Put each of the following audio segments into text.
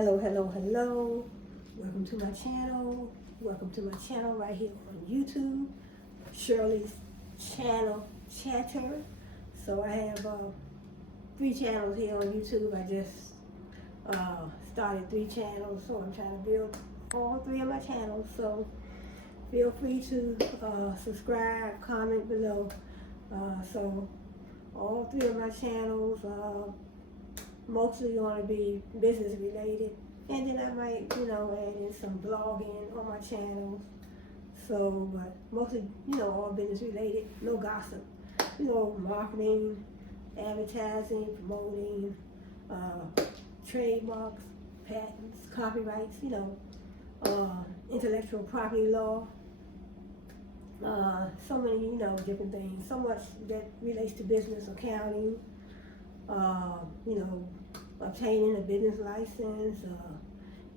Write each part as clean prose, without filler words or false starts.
Hello. Welcome to my channel. Welcome to my channel right here on YouTube, Shirley's channel chatter. So I have 3 channels here on YouTube. I just started 3 channels, so I'm trying to build all 3 of my channels. So feel free to subscribe, comment below. So all 3 of my channels mostly going to be business related, and then I might add in some blogging on my channel. So but mostly all business related, no gossip, marketing, advertising, promoting, trademarks, patents, copyrights, intellectual property law, so many different things, so much that relates to business, accounting, uh, you know, obtaining a business license,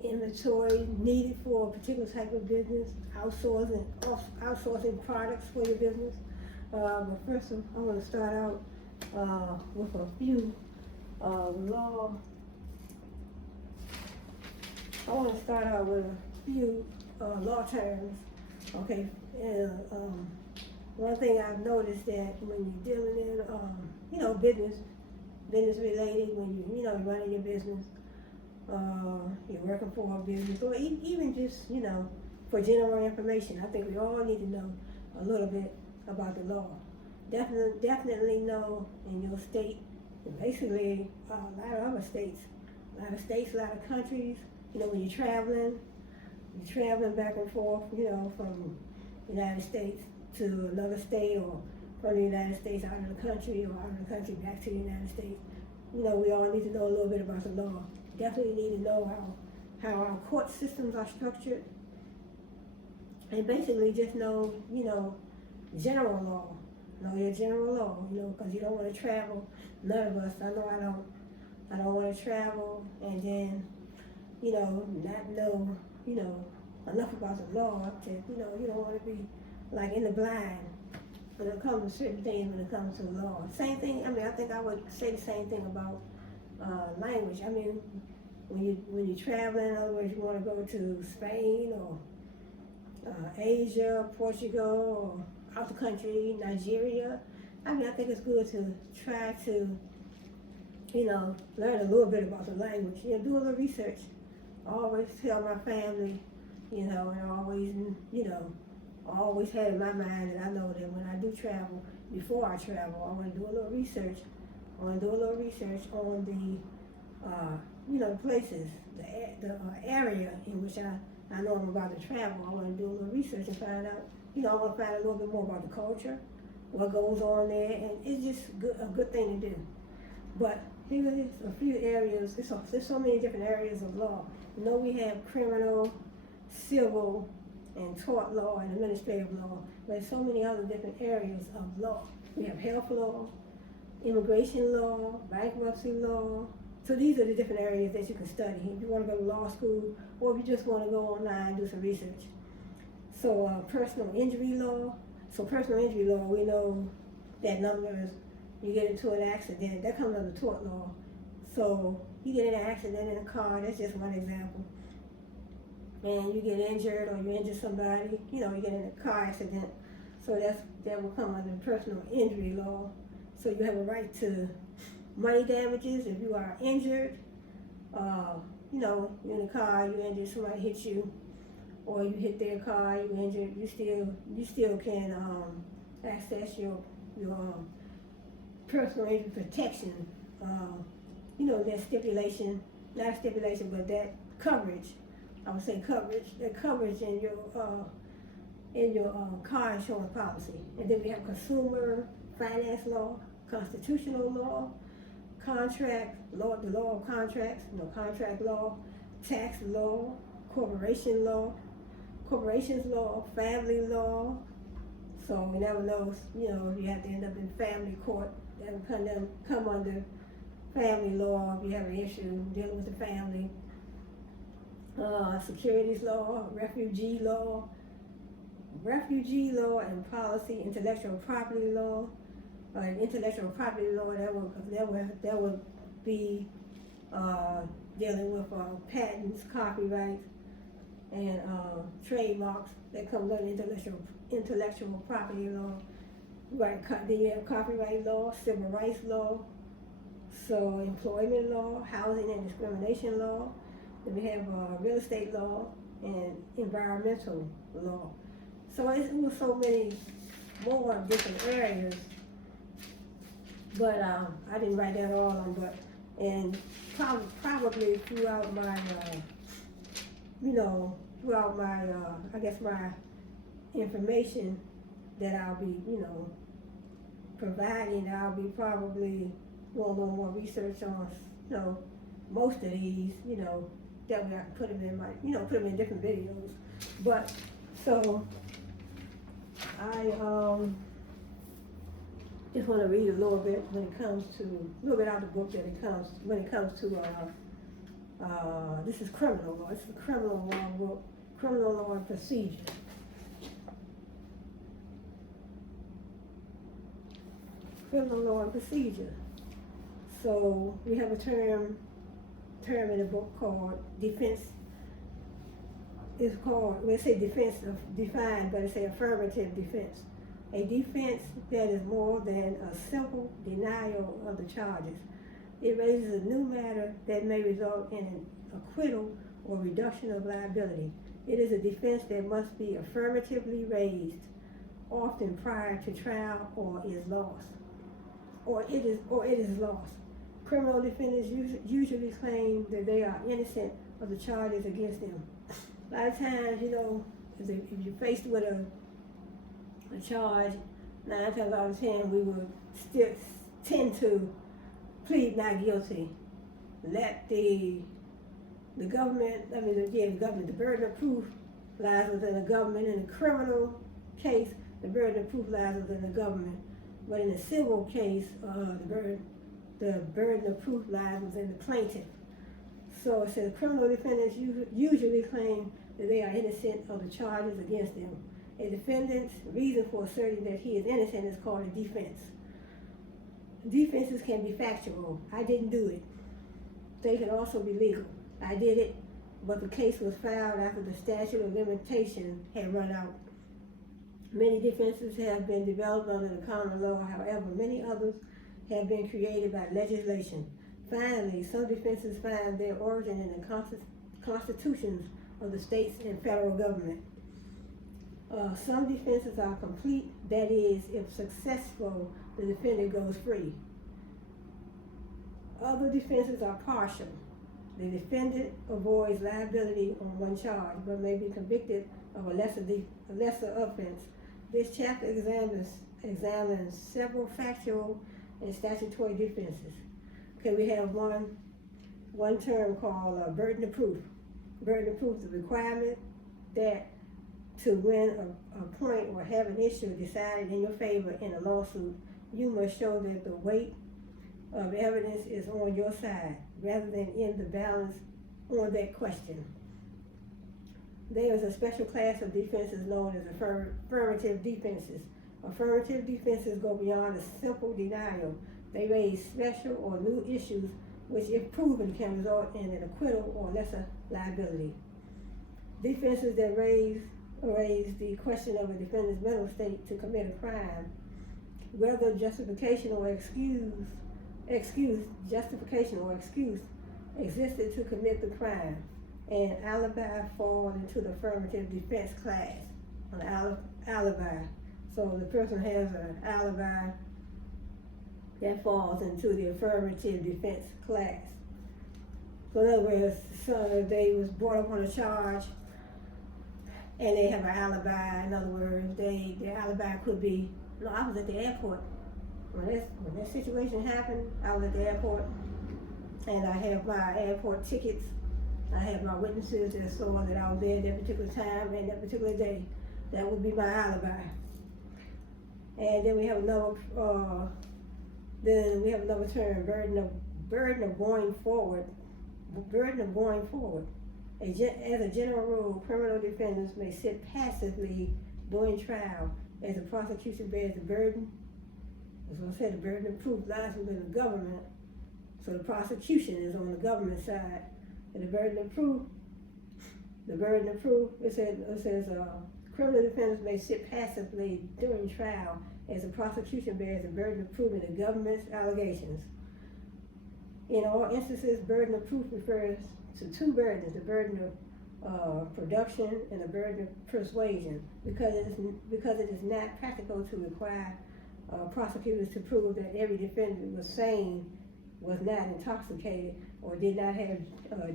inventory needed for a particular type of business, outsourcing products for your business. But first, I want to start out with a few law. I want to start out with a few law terms. Okay, and one thing I've noticed that when you're dealing in business related, when you're running your business, you're working for a business, or even just for general information. I think we all need to know a little bit about the law. Definitely know in your state, and basically a lot of other states, a lot of countries. When you're traveling back and forth, from the United States to another state, or from the United States out of the country, or out of the country back to the United States. We all need to know a little bit about the law. Definitely need to know how our court systems are structured, and basically just know, general law. Know your general law, because you don't want to travel. None of us, I know I don't. I don't want to travel and then, not know, enough about the law to, you don't want to be like in the blind when it comes to certain things, when it comes to the law. Same thing, I think I would say the same thing about language. When you're traveling, in other words, you want to go to Spain or Asia, Portugal, or out the country, Nigeria. I think it's good to try to, learn a little bit about the language. Do a little research. I always tell my family, and I always had in my mind that I know that when I do travel, before I travel, I want to do a little research. I want to do a little research on the places, the area in which I know I'm about to travel. I want to do a little research and find out, I want to find a little bit more about the culture, what goes on there, and it's just a good thing to do. But here is a few areas. There's so many different areas of law. We have criminal, civil, and tort law and administrative law. But there's so many other different areas of law. We have health law, immigration law, bankruptcy law. So these are the different areas that you can study if you want to go to law school, or if you just want to go online and do some research. So personal injury law. So personal injury law, we know that numbers. You get into an accident, that comes under tort law. So you get in an accident in a car, that's just one example. And you get injured, or you injure somebody, you get in a car accident. So that will come under personal injury law. So you have a right to money damages if you are injured. You're in a car, you injured, somebody hit you, or you hit their car, you injured, you still can access your personal injury protection. That stipulation, not stipulation, but that coverage. I would say coverage. That coverage in your car insurance policy. And then we have consumer finance law, constitutional law, contract law, the law of contracts, contract law, tax law, corporations law, family law. So we never know, if you have to end up in family court, that will come under family law if you have an issue dealing with the family. Securities law, refugee law and policy, intellectual property law, intellectual property law that would be dealing with patents, copyrights, and trademarks that comes under intellectual property law. Right, then you have copyright law, civil rights law, so employment law, housing and discrimination law. Then we have real estate law and environmental law. So it was so many more different areas, but I didn't write that all on. But and probably throughout my, throughout my, I guess my information that I'll be, providing, I'll be probably doing a little more research on, most of these, that way I can put them in my, put them in different videos. But, so, I just want to read a little bit when it comes to, a little bit out of the book when it comes to, this is criminal law. It's the criminal law book, criminal law and procedure. Criminal law and procedure. So we have a term in the book called defense. It's called, let's say defense defined, but it's an affirmative defense. A defense that is more than a simple denial of the charges. It raises a new matter that may result in an acquittal or reduction of liability. It is a defense that must be affirmatively raised, often prior to trial, or is lost. Or it is lost. Criminal defendants usually claim that they are innocent of the charges against them. A lot of times, if you're faced with a charge, 9 times out of 10, we would still tend to plead not guilty. Let the government, the burden of proof lies within the government. In a criminal case, the burden of proof lies within the government. But in a civil case, the burden of proof lies within the plaintiff. So it says criminal defendants usually claim that they are innocent of the charges against them. A defendant's reason for asserting that he is innocent is called a defense. Defenses can be factual. I didn't do it. They can also be legal. I did it, but the case was filed after the statute of limitation had run out. Many defenses have been developed under the common law. However, many others have been created by legislation. Finally, some defenses find their origin in the constitutions of the states and federal government. Some defenses are complete, that is, if successful, the defendant goes free. Other defenses are partial. The defendant avoids liability on one charge, but may be convicted of a lesser offense. This chapter examines several factual and statutory defenses. Okay, we have one term called burden of proof. Burden of proof is the requirement that to win a point or have an issue decided in your favor in a lawsuit, you must show that the weight of evidence is on your side rather than in the balance on that question. There is a special class of defenses known as affirmative defenses. Affirmative defenses go beyond a simple denial. They raise special or new issues which, if proven, can result in an acquittal or lesser liability. Defenses that raise the question of a defendant's mental state to commit a crime, whether justification or excuse existed to commit the crime, and alibi fall into the affirmative defense class. An alibi. So the person has an alibi that falls into the affirmative defense class. So in other words, they was brought up on a charge and they have an alibi. In other words, their alibi could be, I was at the airport. When that situation happened, I was at the airport and I have my airport tickets. I have my witnesses that saw that I was there at that particular time and that particular day. That would be my alibi. And then we have another term, burden of going forward. Burden of going forward. As a general rule, criminal defendants may sit passively during trial as the prosecution bears the burden. As I said, the burden of proof lies within the government, so the prosecution is on the government side. And the burden of proof, it says criminal defendants may sit passively during trial as the prosecution bears the burden of proving the government's allegations. In all instances, burden of proof refers to two burdens: the burden of production and the burden of persuasion, because it is not practical to require prosecutors to prove that every defendant was sane, was not intoxicated, or did not have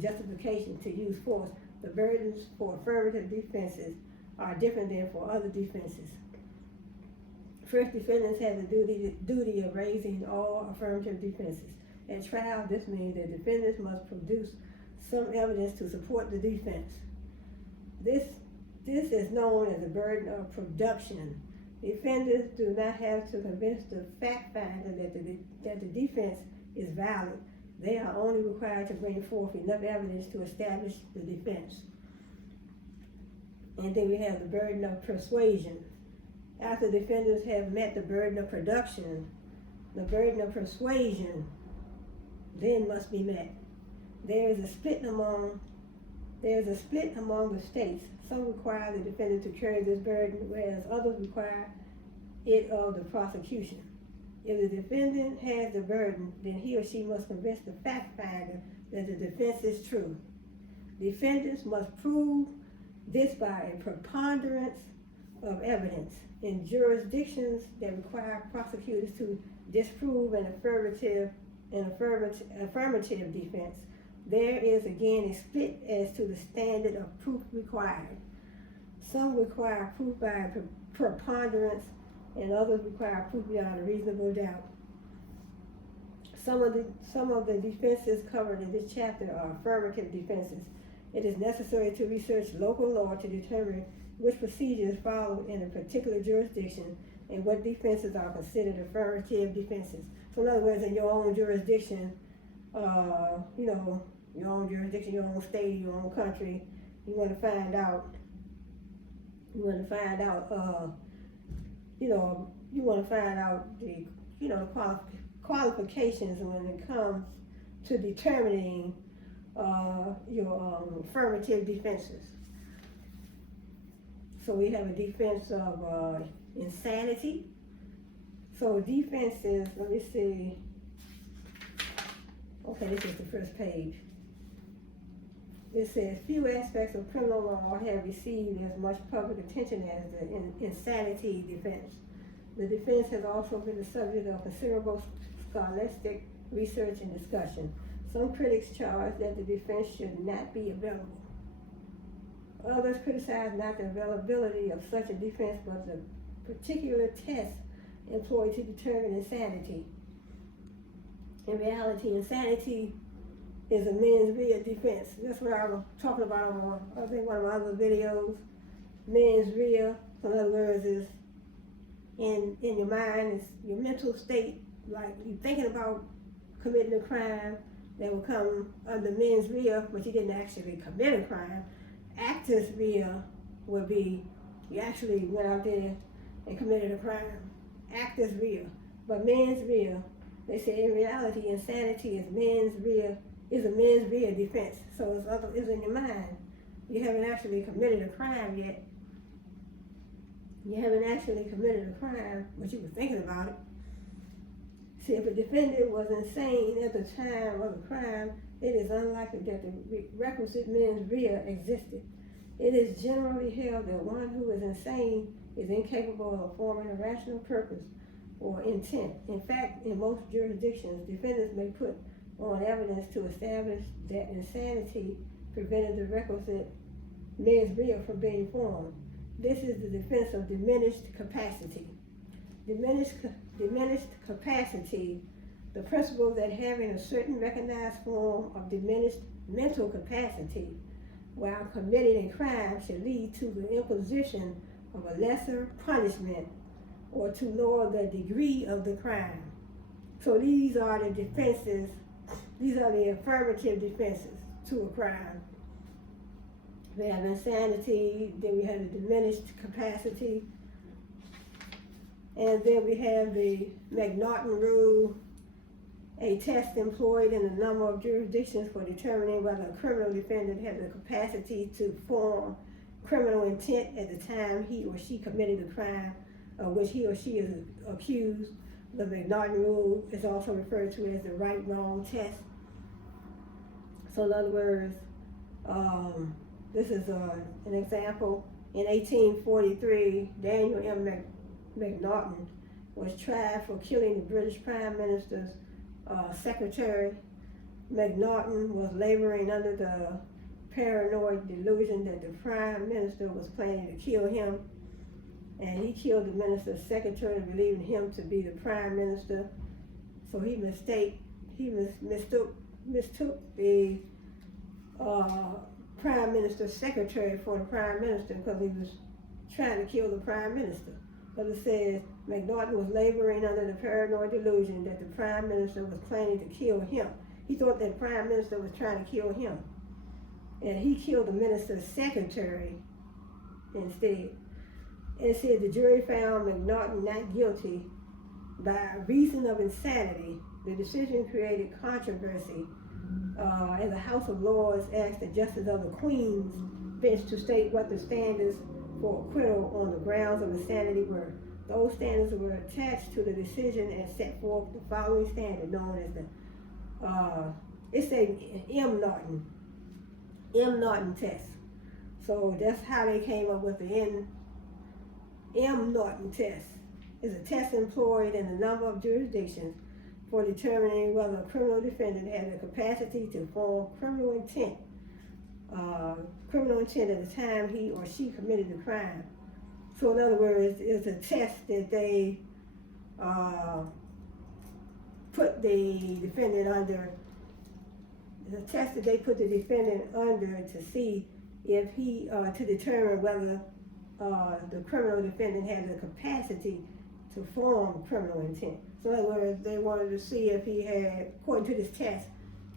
justification to use force. The burdens for affirmative defenses are different than for other defenses. First, defendants have the duty of raising all affirmative defenses. At trial, this means that defendants must produce some evidence to support the defense. This is known as the burden of production. Defendants do not have to convince the fact finder that the defense is valid. They are only required to bring forth enough evidence to establish the defense. And then we have the burden of persuasion. After defendants have met the burden of production, the burden of persuasion then must be met. There is a split among the states. Some require the defendant to carry this burden, whereas others require it of the prosecution. If the defendant has the burden, then he or she must convince the fact finder that the defense is true. Defendants must prove this by a preponderance of evidence. In jurisdictions that require prosecutors to disprove an affirmative defense, there is again a split as to the standard of proof required. Some require proof by preponderance, and others require proof beyond a reasonable doubt. Some of the defenses covered in this chapter are affirmative defenses. It is necessary to research local law to determine which procedures followed in a particular jurisdiction and what defenses are considered affirmative defenses. So in other words, in your own jurisdiction, your own jurisdiction, your own state, your own country, you want to find out the qualifications when it comes to determining your affirmative defenses. So we have a defense of insanity. So defense is, let me see. Okay, this is the first page. It says, few aspects of criminal law have received as much public attention as the insanity defense. The defense has also been the subject of considerable scholastic research and discussion. Some critics charge that the defense should not be available. Others criticize not the availability of such a defense, but the particular test employed to determine insanity. In reality, insanity is a mens rea defense. That's what I was talking about on, I think, one of my other videos. Mens rea, in other words, is in your mind, it's your mental state, like you're thinking about committing a crime that will come under mens rea, but you didn't actually commit a crime. Actus rea would be you actually went out there and committed a crime. Actus rea. But mens rea, they say in reality, insanity is a mens rea defense. So it's in your mind. You haven't actually committed a crime yet. You haven't actually committed a crime, but you were thinking about it. See, if a defendant was insane at the time of the crime, it is unlikely that the requisite mens rea existed. It is generally held that one who is insane is incapable of forming a rational purpose or intent. In fact, in most jurisdictions, defendants may put on evidence to establish that insanity prevented the requisite mens rea from being formed. This is the defense of diminished capacity. Diminished capacity, the principle that having a certain recognized form of diminished mental capacity while committing a crime should lead to the imposition of a lesser punishment or to lower the degree of the crime. So these are the defenses, these are the affirmative defenses to a crime. We have insanity, then we have the diminished capacity, and then we have the McNaughton rule, a test employed in a number of jurisdictions for determining whether a criminal defendant has the capacity to form criminal intent at the time he or she committed the crime of which he or she is accused. The McNaughton rule is also referred to as the right-wrong test. So in other words, this is an example. In 1843, Daniel M. McNaughton was tried for killing the British Prime Minister's secretary. McNaughton was laboring under the paranoid delusion that the Prime Minister was planning to kill him, and he killed the minister's secretary, believing him to be the Prime Minister. So he mistook the Prime Minister's secretary for the Prime Minister because he was trying to kill the Prime Minister. But it says McNaughton was laboring under the paranoid delusion that the Prime Minister was planning to kill him. He thought that the Prime Minister was trying to kill him, and he killed the minister's secretary instead. And it said the jury found McNaughton not guilty by reason of insanity. The decision created controversy, and the House of Lords asked the Justice of the Queen's Bench to state what the standards for acquittal on the grounds of insanity were. Those standards were attached to the decision and set forth the following standard known as the it's a M. Naughton test. So that's how they came up with the M. Naughton test. It's a test employed in a number of jurisdictions for determining whether a criminal defendant had the capacity to form criminal intent at the time he or she committed the crime. So in other words, it's a test that they put the defendant under. The test that they put the defendant under to see if he, to determine whether the criminal defendant had the capacity to form criminal intent. So in other words, they wanted to see if he had, according to this test,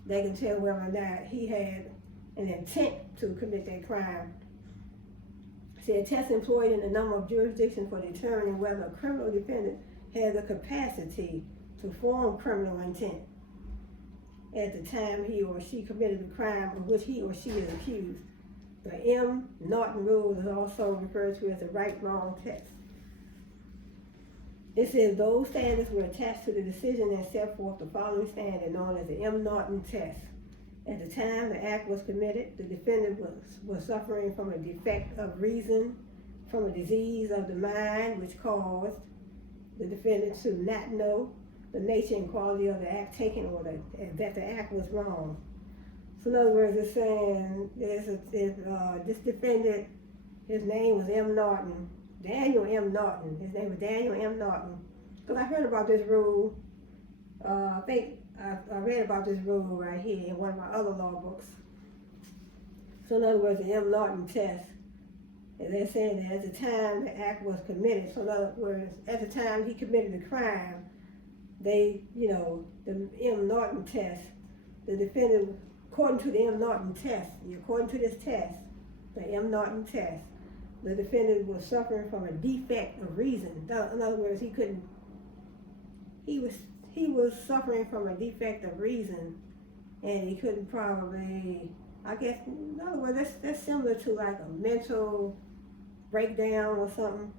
they can tell whether or not he had an intent to commit that crime. See, a test employed in a number of jurisdictions for determining whether a criminal defendant had the capacity to form criminal intent at the time he or she committed the crime of which he or she is accused. The M. Naughton rule is also referred to as the right-wrong test. It says those standards were attached to the decision and set forth the following standard known as the M. Naughton test. At the time the act was committed, the defendant was suffering from a defect of reason, from a disease of the mind which caused the defendant to not know the nature and quality of the act taken, or that the act was wrong. So in other words, it's saying this defendant, his name was M. Naughton, Daniel M. Naughton. His name was Daniel M. Naughton. Because I heard about this rule, I think I read about this rule right here in one of my other law books. So in other words, the M. Naughton test, and they're saying that at the time the act was committed, so in other words, at the time he committed the crime, the M. Naughton test, the defendant, according to the M. Naughton test, according to this test, the M. Naughton test, the defendant was suffering from a defect of reason. In other words, he was suffering from a defect of reason, and he couldn't probably, I guess, in other words, that's similar to like a mental breakdown or something.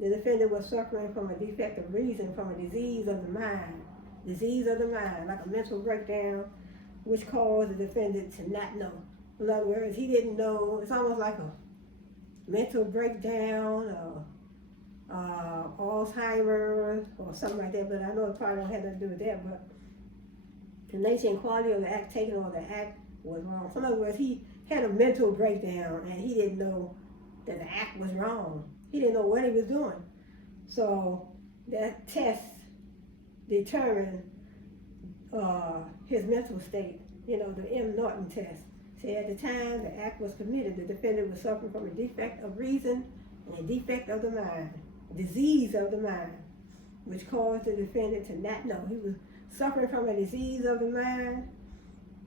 The defendant was suffering from a defect of reason, from a disease of the mind, like a mental breakdown, which caused the defendant to not know. In other words, he didn't know. It's almost like a mental breakdown or Alzheimer's or something like that, but I know it probably don't have nothing to do with that, but the nature and quality of the act taken or the act was wrong. So in other words, he had a mental breakdown and he didn't know that the act was wrong. He didn't know what he was doing. So that test determined his mental state, the M. Naughton test. See, at the time the act was committed, the defendant was suffering from a defect of reason and a defect of the mind, disease of the mind, which caused the defendant to not know. He was suffering from a disease of the mind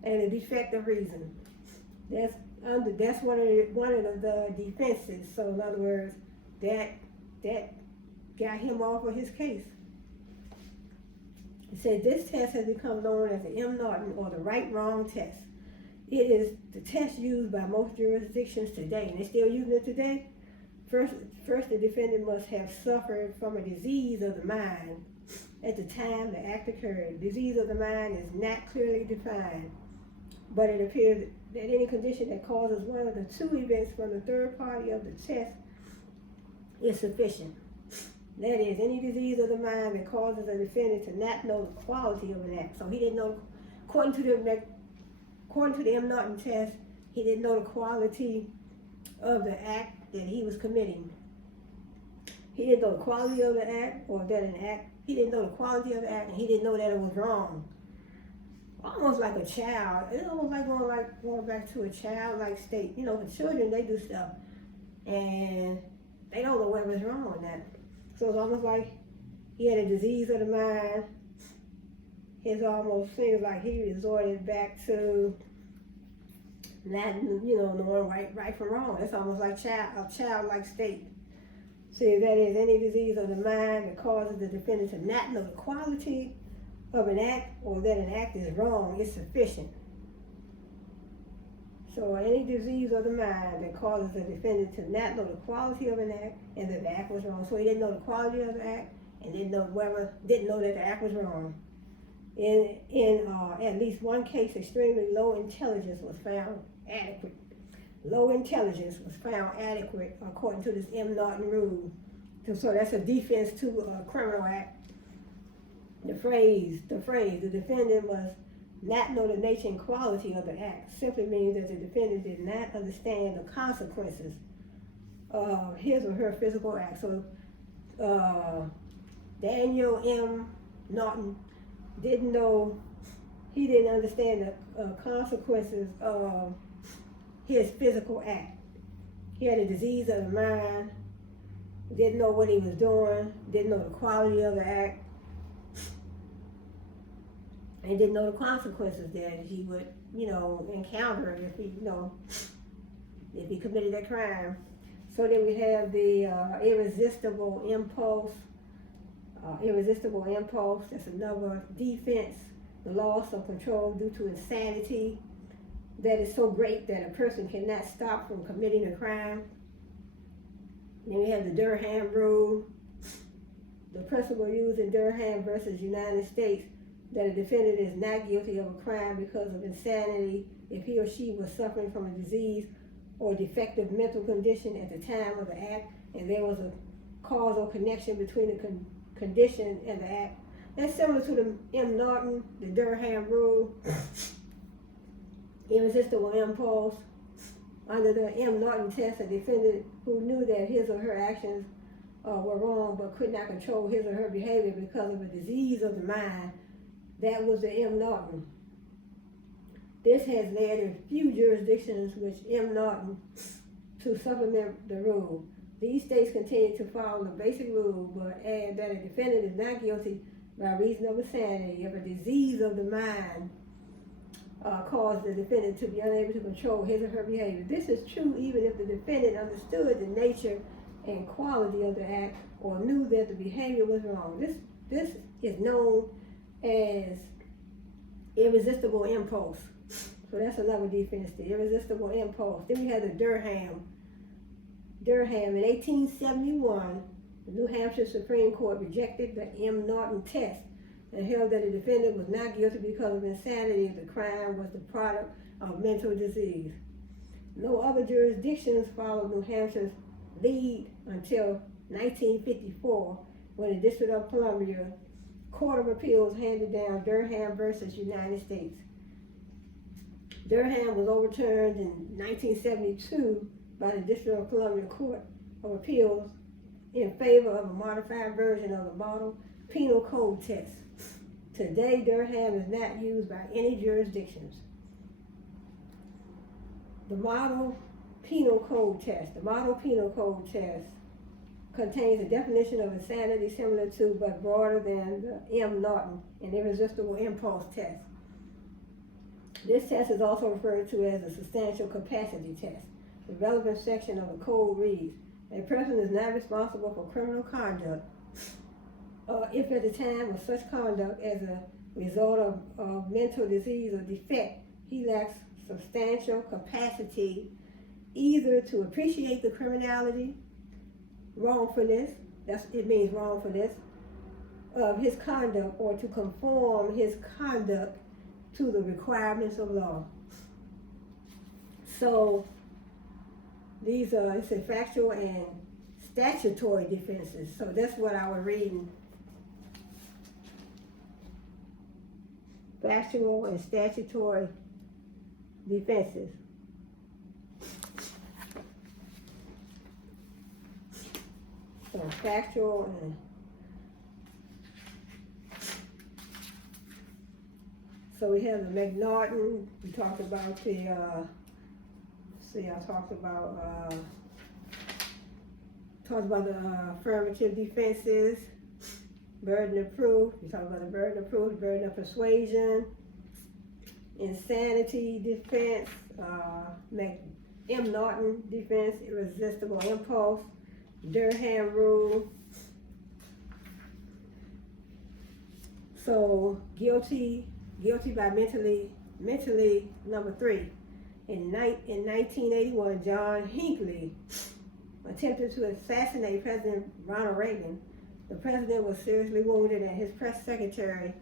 and a defect of reason. That's one of the defenses. So in other words, that got him off of his case. It says this test has become known as the M. Norton or the right-wrong test. It is the test used by most jurisdictions today, and they're still using it today. First, the defendant must have suffered from a disease of the mind at the time the act occurred. Disease of the mind is not clearly defined, but it appears that any condition that causes one of the two events from the third party of the test is sufficient. That is, any disease of the mind that causes a defendant to not know the quality of an act. So he didn't know, according to the M. Norton test, he didn't know the quality of the act that he was committing. He didn't know the quality of the act, or that an act, he didn't know the quality of the act, and he didn't know that it was wrong. Almost like a child. It's almost like going back to a childlike state. You know, for children, they do stuff, and they don't know what was wrong with that. So it's almost like he had a disease of the mind. It almost seems like he resorted back to not, knowing right from wrong. It's almost like a childlike state. See, that is, any disease of the mind that causes the defendant to not know the quality of an act or that an act is wrong is sufficient. So any disease of the mind that causes the defendant to not know the quality of an act and that the act was wrong. So he didn't know the quality of the act and didn't know that the act was wrong. In at least one case, extremely low intelligence was found adequate. Low intelligence was found adequate according to this M. Norton rule. So that's a defense to a criminal act. The phrase, the defendant must not know the nature and quality of the act simply means that the defendant did not understand the consequences of his or her physical act. So Daniel M. Norton didn't understand the consequences of his physical act. He had a disease of the mind, didn't know what he was doing, didn't know the quality of the act, and didn't know the consequences that he would, encounter if he committed that crime. So then we have the irresistible impulse. Irresistible impulse, that's another defense. The loss of control due to insanity that is so great that a person cannot stop from committing a crime. Then we have the Durham rule. The principle used in Durham versus United States that a defendant is not guilty of a crime because of insanity if he or she was suffering from a disease or defective mental condition at the time of the act, and there was a causal connection between the condition and the act. That's similar to the M. Norton, the Durham rule. Irresistible impulse. Under the M. Norton test, a defendant who knew that his or her actions were wrong but could not control his or her behavior because of a disease of the mind, that was the M. Norton. This has led in few jurisdictions which M. Norton to supplement the rule. These states continue to follow the basic rule, but add that a defendant is not guilty by reason of insanity if a disease of the mind caused the defendant to be unable to control his or her behavior. This is true even if the defendant understood the nature and quality of the act or knew that the behavior was wrong. This is known as irresistible impulse. So that's another defense, the irresistible impulse. Then we have the Durham. In 1871, the New Hampshire Supreme Court rejected the M. Norton test and held that the defendant was not guilty because of insanity if the crime was the product of mental disease. No other jurisdictions followed New Hampshire's lead until 1954, when the District of Columbia Court of Appeals handed down Durham versus United States. Durham was overturned in 1972 by the District of Columbia Court of Appeals in favor of a modified version of the model penal code test. Today, Durham is not used by any jurisdictions. The model penal code test. The model penal code test contains a definition of insanity similar to but broader than the M. Norton and irresistible impulse test. This test is also referred to as a substantial capacity test. The relevant section of the code reads, a person is not responsible for criminal conduct if at the time of such conduct as a result of mental disease or defect, he lacks substantial capacity either to appreciate the criminality, wrongfulness, it means wrongfulness, of his conduct, or to conform his conduct to the requirements of law. So these are, it's a factual and statutory defenses. So that's what I was reading. Factual and statutory defenses. So factual and so we have the McNaughton. We talked about the the affirmative defenses, burden of proof. We talked about the burden of proof, burden of persuasion, insanity defense, M. Norton defense, irresistible impulse, Durham rule. So guilty by mentally, number 3. In 1981, John Hinckley attempted to assassinate President Ronald Reagan. The president was seriously wounded and his press secretary,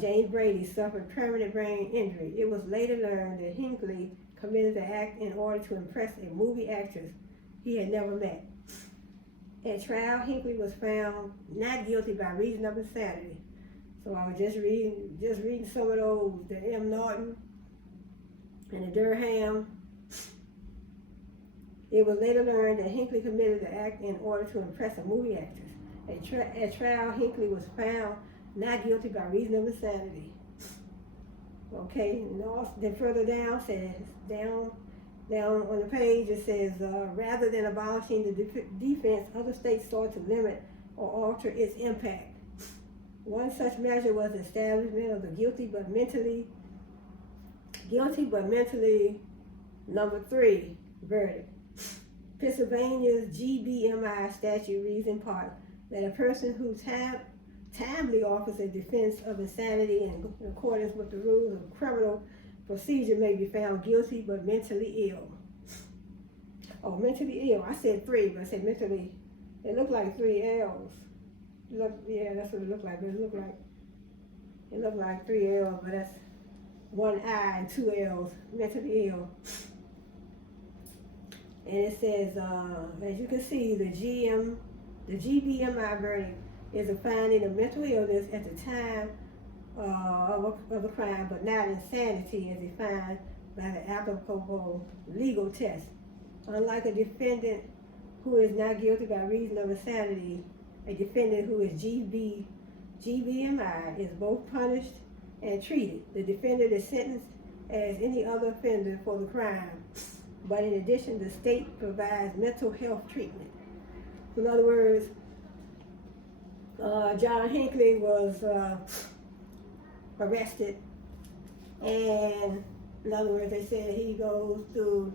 James Brady, suffered permanent brain injury. It was later learned that Hinckley committed the act in order to impress a movie actress he had never met. At trial, Hinckley was found not guilty by reason of insanity. So I was just reading some of those, the M. Norton and the Durham. It was later learned that Hinckley committed the act in order to impress a movie actress. At trial, Hinckley was found not guilty by reason of insanity. Okay, and also, then further down says, down on the page it says, rather than abolishing the defense, other states sought to limit or alter its impact. One such measure was the establishment of the guilty but mentally number 3 verdict. Pennsylvania's GBMI statute reads in part that a person who timely offers a defense of insanity in accordance with the rules of criminal procedure may be found guilty but mentally ill. Oh, mentally ill. I said 3, but I said mentally. It looked like 3 L's. Yeah, that's what it looked like. But it looked like 3 L's, but that's 1 I and 2 L's. Mentally ill. And it says, as you can see, the GBMI verdict is a finding of mental illness at the time of a crime, but not insanity as defined by the applicable legal test. Unlike a defendant who is not guilty by reason of insanity, a defendant who is GBMI is both punished and treated. The defendant is sentenced as any other offender for the crime, but in addition, the state provides mental health treatment. In other words, John Hinckley was arrested, and in other words, they said he goes through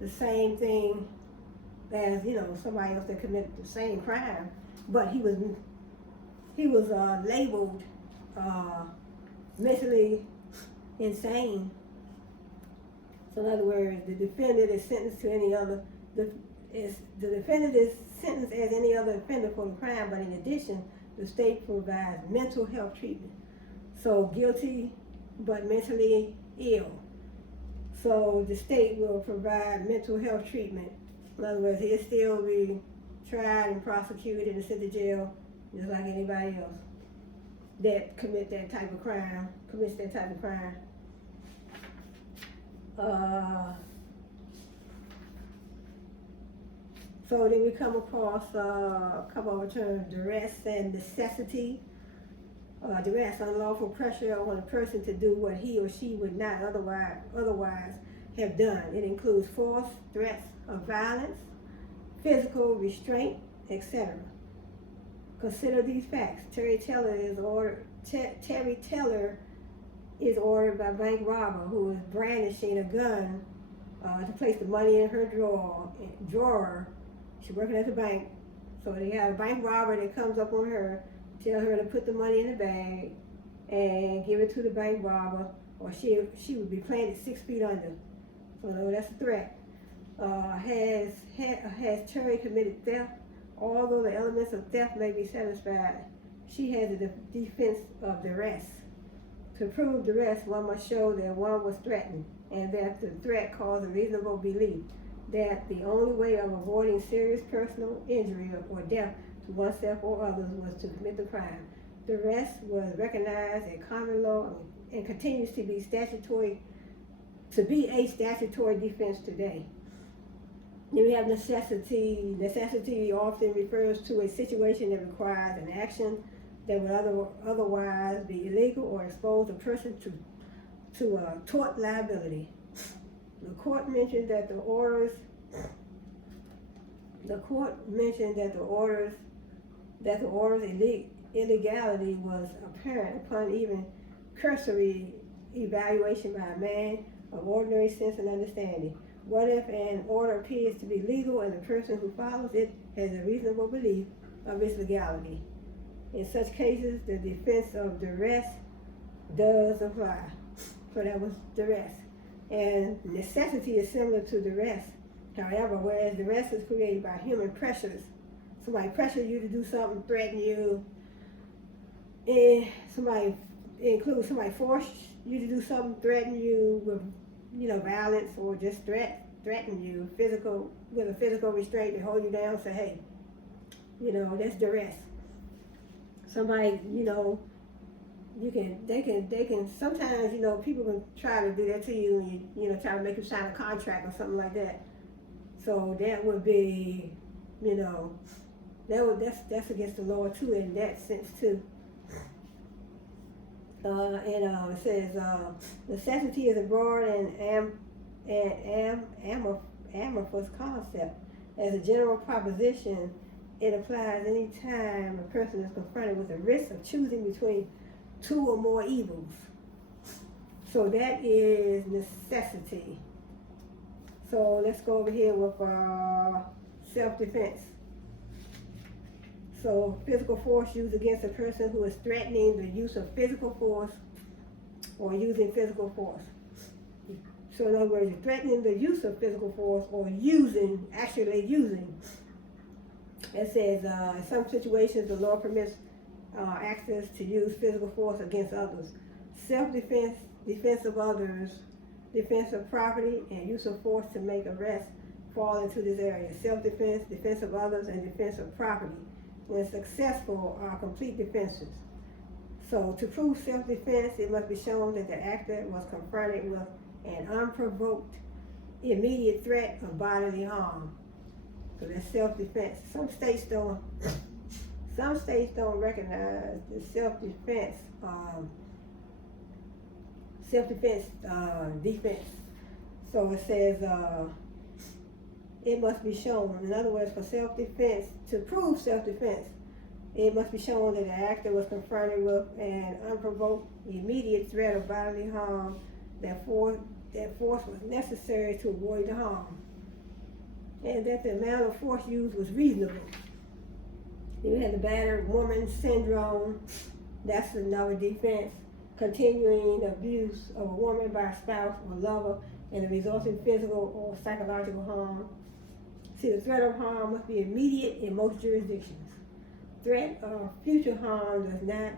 the same thing as somebody else that committed the same crime, but he was labeled mentally insane. So in other words, the defendant is sentenced to any other. The defendant is sentenced as any other offender for the crime, but in addition, the state provides mental health treatment. So guilty, but mentally ill. So the state will provide mental health treatment. In other words, he'll still be tried and prosecuted and sent to jail, just like anybody else that commits that type of crime. So then we come across a couple of terms: duress and necessity. Duress, unlawful pressure on a person to do what he or she would not otherwise have done. It includes force, threats of violence, physical restraint, etc. Consider these facts. Terry Teller is ordered by a bank robber who is brandishing a gun to place the money in her drawer. She's working at the bank, so they have a bank robber that comes up on her tell her to put the money in the bag and give it to the bank robber, or she would be planted 6 feet under. So no, that's a threat. Has Cherry committed theft? Although the elements of theft may be satisfied, she has a defense of duress. To prove duress, one must show that one was threatened and that the threat caused a reasonable belief that the only way of avoiding serious personal injury or death to oneself or others was to commit the crime. Duress was recognized in common law and continues to be a statutory defense today. Then we have necessity. Necessity often refers to a situation that requires an action that would otherwise be illegal or expose a person to tort liability. The court mentioned that the order's illegality was apparent upon even cursory evaluation by a man of ordinary sense and understanding. What if an order appears to be legal and the person who follows it has a reasonable belief of its legality? In such cases, the defense of duress does apply. So that was duress. And necessity is similar to duress. However, whereas duress is created by human pressures, somebody pressures you to do something, threaten you, and somebody force you to do something, threaten you with violence, or just threaten you with a physical restraint to hold you down, say, hey, that's duress. Somebody, they can sometimes, people can try to do that to you and try to make you sign a contract or something like that. So that would be, that's against the law too, in that sense too. It says necessity is a broad and amorphous concept. As a general proposition, it applies any time a person is confronted with the risk of choosing between two or more evils. So that is necessity. So let's go over here with self-defense. So physical force used against a person who is threatening the use of physical force or using physical force. So in other words, you're threatening the use of physical force or actually using. It says in some situations the law permits access to use physical force against others. Self-defense, defense of others, defense of property, and use of force to make arrests fall into this area. Self-defense, defense of others, and defense of property, when successful, are complete defenses. So to prove self-defense, it must be shown that the actor was confronted with an unprovoked, immediate threat of bodily harm. So that's self-defense. Some states don't recognize the self-defense defense. So it says it must be shown. In other words, for self-defense, to prove self-defense, it must be shown that the actor was confronted with an unprovoked, immediate threat of bodily harm. That force was necessary to avoid the harm, and that the amount of force used was reasonable. You had the battered woman syndrome. That's another defense. Continuing abuse of a woman by a spouse or lover and the resulting physical or psychological harm. See, the threat of harm must be immediate in most jurisdictions. Threat of future harm does not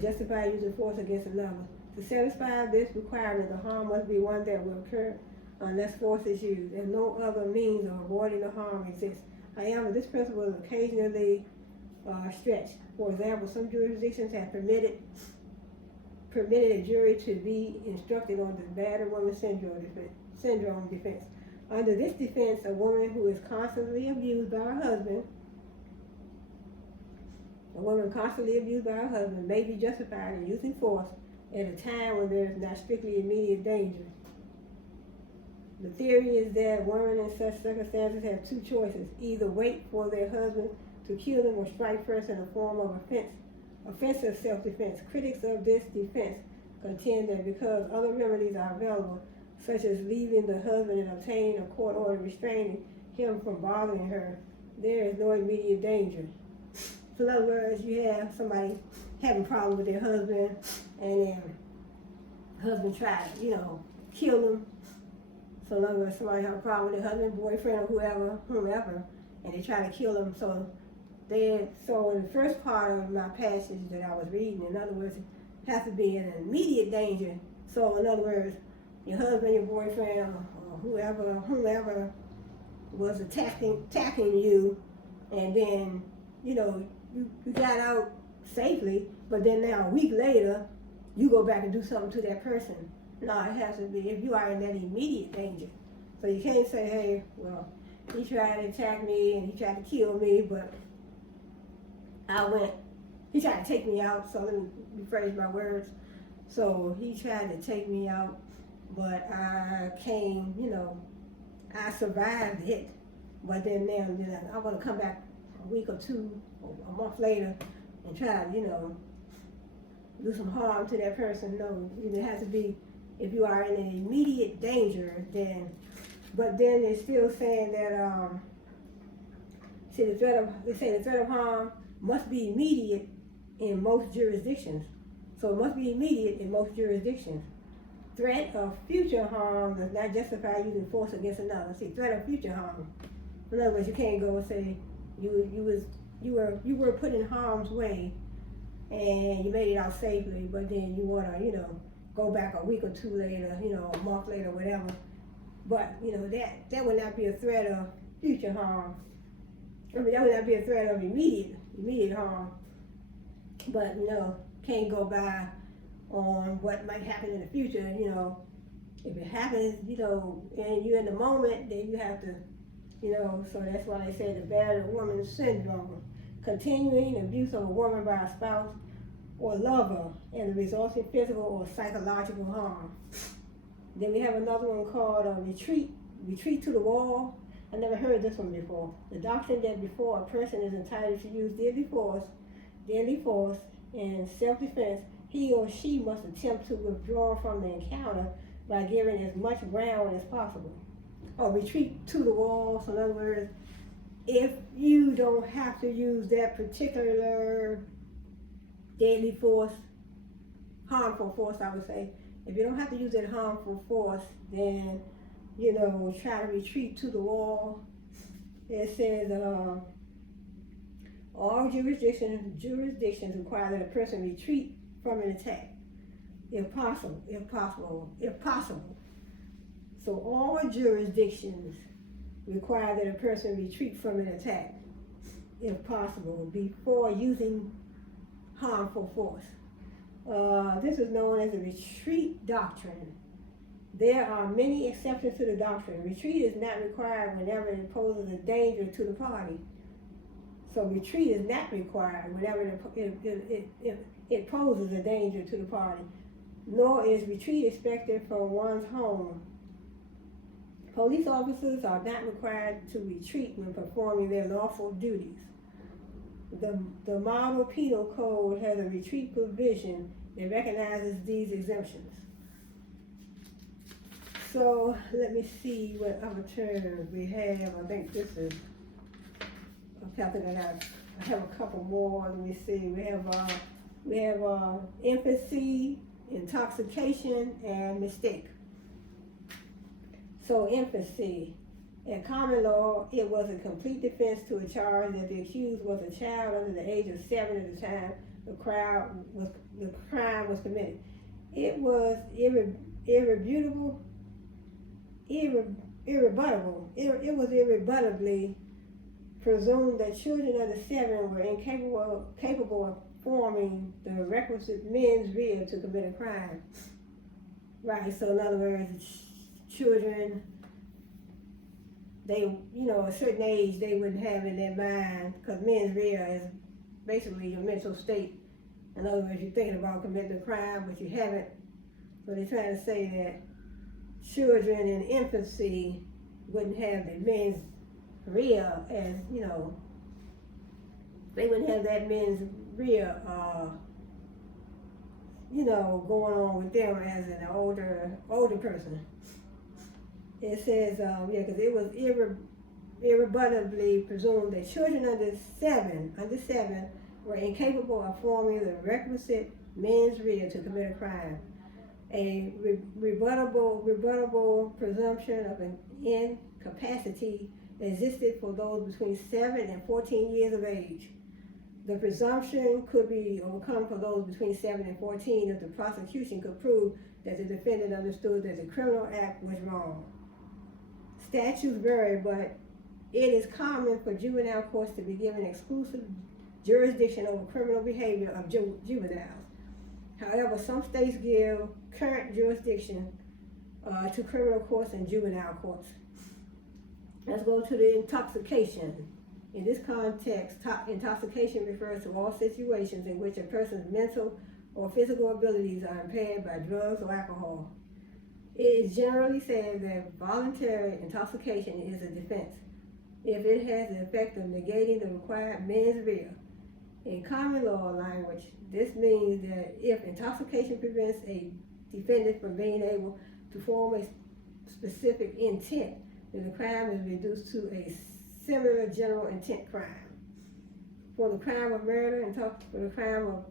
justify using force against another. To satisfy this requirement, the harm must be one that will occur unless force is used, and no other means of avoiding the harm exists. However, this principle is occasionally stretched. For example, some jurisdictions have permitted a jury to be instructed on the battered woman syndrome defense. Under this defense, a woman who is constantly abused by her husband, may be justified in using force at a time when there is not strictly immediate danger. The theory is that women in such circumstances have two choices: either wait for their husband to kill them or strike first in a form of offensive self-defense. Critics of this defense contend that because other remedies are available, such as leaving the husband and obtaining a court order restraining him from bothering her, there is no immediate danger. So in other words, you have somebody having a problem with their husband, and then husband tried to, kill them. So in other words, somebody have a problem with their husband, boyfriend, or whomever, and they try to kill them. So in the first part of my passage that I was reading, in other words, it has to be in immediate danger. So in other words, your husband, your boyfriend, or whoever was attacking you, and then you got out safely, but then now a week later you go back and do something to that person. No, it has to be if you are in that immediate danger. So you can't say, hey, well, he tried to attack me and he tried to kill me, but he tried to take me out. So let me rephrase my words. So he tried to take me out, but I came, I survived it. But then now, I want to come back a week or two, or a month later, and try to, do some harm to that person. No, it has to be if you are in an immediate danger. But then it's still saying that the threat of harm must be immediate in most jurisdictions. So it must be immediate in most jurisdictions. Threat of future harm does not justify using force against another. See, threat of future harm. In other words, you can't go and say you were put in harm's way and you made it out safely, but then you want to, go back a week or two later, a month later, whatever. But, that would not be a threat of future harm. That would not be a threat of immediate harm. But, can't go by on what might happen in the future, If it happens, and you're in the moment, then you have to, so that's why they say the battered woman syndrome. Continuing abuse of a woman by a spouse or lover and the resulting physical or psychological harm. Then we have another one called retreat to the wall. I never heard this one before. The doctrine that before a person is entitled to use deadly force in self-defense, he or she must attempt to withdraw from the encounter by giving as much ground as possible. Or retreat to the wall. So in other words, if you don't have to use that particular deadly force, harmful force, I would say, if you don't have to use that harmful force, then, try to retreat to the wall. It says, all jurisdictions require that a person retreat from an attack, if possible. So all jurisdictions require that a person retreat from an attack, if possible, before using harmful force. This is known as the retreat doctrine. There are many exceptions to the doctrine. Retreat is not required whenever it poses a danger to the party. So retreat is not required whenever it poses a danger to the party. Nor is retreat expected from one's home. Police officers are not required to retreat when performing their lawful duties. The Model Penal Code has a retreat provision that recognizes these exemptions. So let me see what other terms we have. I think this is something that I have a couple more. Let me see. We have infancy, intoxication, and mistake. So infancy. In common law, it was a complete defense to a charge that the accused was a child under the age of 7 at the time the crime was committed. It was irrebuttable. It was irrebuttably presumed that children under 7 were capable of forming the requisite mens rea to commit a crime. Right. So in other words, children, they, a certain age, they wouldn't have in their mind, because mens rea is basically your mental state. In other words, you're thinking about committing a crime, but you haven't. So they're trying to say that children in infancy wouldn't have the mens rea as, they wouldn't have that mens rea, going on with them as an older person. It says, because it was irrebuttably presumed that children under seven were incapable of forming the requisite mens rea to commit a crime. A rebuttable presumption of an incapacity existed for those between 7 and 14 years of age. The presumption could be overcome for those between 7 and 14 if the prosecution could prove that the defendant understood that the criminal act was wrong. Statutes vary, but it is common for juvenile courts to be given exclusive jurisdiction over criminal behavior of juveniles. However, some states give current jurisdiction to criminal courts and juvenile courts. Let's go to the intoxication. In this context, intoxication refers to all situations in which a person's mental or physical abilities are impaired by drugs or alcohol. It is generally said that voluntary intoxication is a defense if it has the effect of negating the required mens rea. In common law language, this means that if intoxication prevents a defendant from being able to form a specific intent, then the crime is reduced to a similar general intent crime. For the crime of murder, for the crime of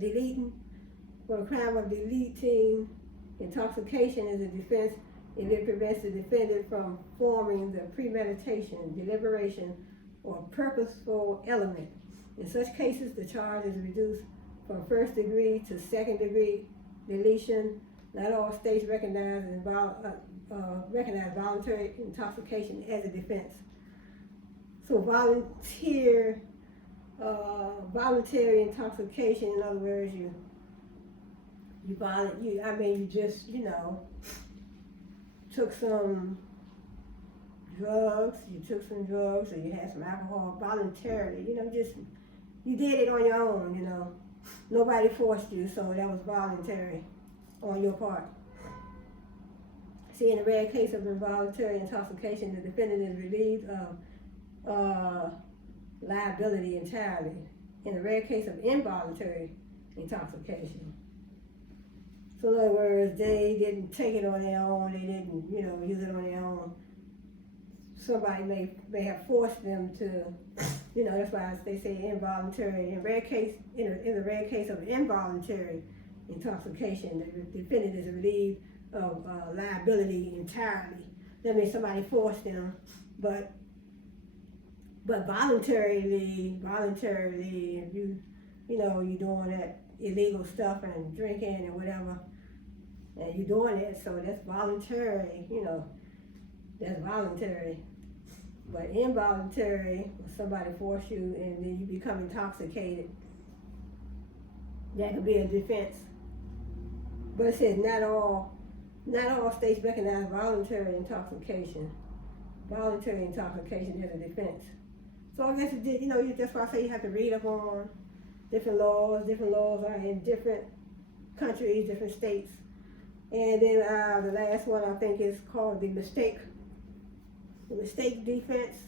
deleting, intoxication is a defense if it prevents the defendant from forming the premeditation, deliberation, or purposeful element. In such cases, the charge is reduced from first degree to second degree deletion. Not all states recognize voluntary intoxication as a defense. So voluntary intoxication, in other words, you just, took some drugs, or you had some alcohol voluntarily, you did it on your own, Nobody forced you, so that was voluntary on your part. See, in the rare case of involuntary intoxication, the defendant is relieved of liability entirely. In the rare case of involuntary intoxication, so in other words, they didn't take it on their own, they didn't, use it on their own. Somebody may have forced them to, that's why they say involuntary. In the rare case of involuntary intoxication, the defendant is relieved of liability entirely. That means somebody forced them, but voluntarily, if you're doing that illegal stuff and drinking and whatever, and you're doing it, so that's voluntary, that's voluntary. But involuntary, when somebody force you and then you become intoxicated, that could be a defense. But it says not all states recognize voluntary intoxication as a defense. So I guess that's why I say you have to read up on different laws. Different laws are in different countries, different states. And then the last one I think is called the mistake defense.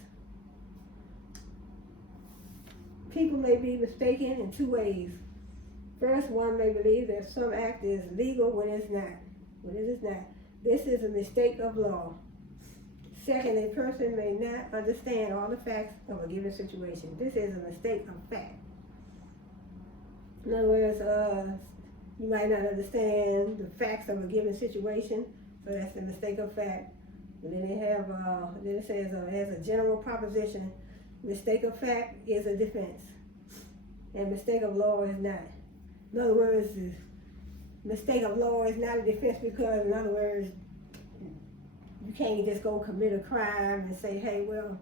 People may be mistaken in two ways. First, one may believe that some act is legal when it's not. This is a mistake of law. Second, a person may not understand all the facts of a given situation. This is a mistake of fact. In other words, you might not understand the facts of a given situation, so that's a mistake of fact. And then it says, as a general proposition, mistake of fact is a defense, and mistake of law is not. In other words, mistake of law is not a defense because, in other words, you can't just go commit a crime and say, hey, well,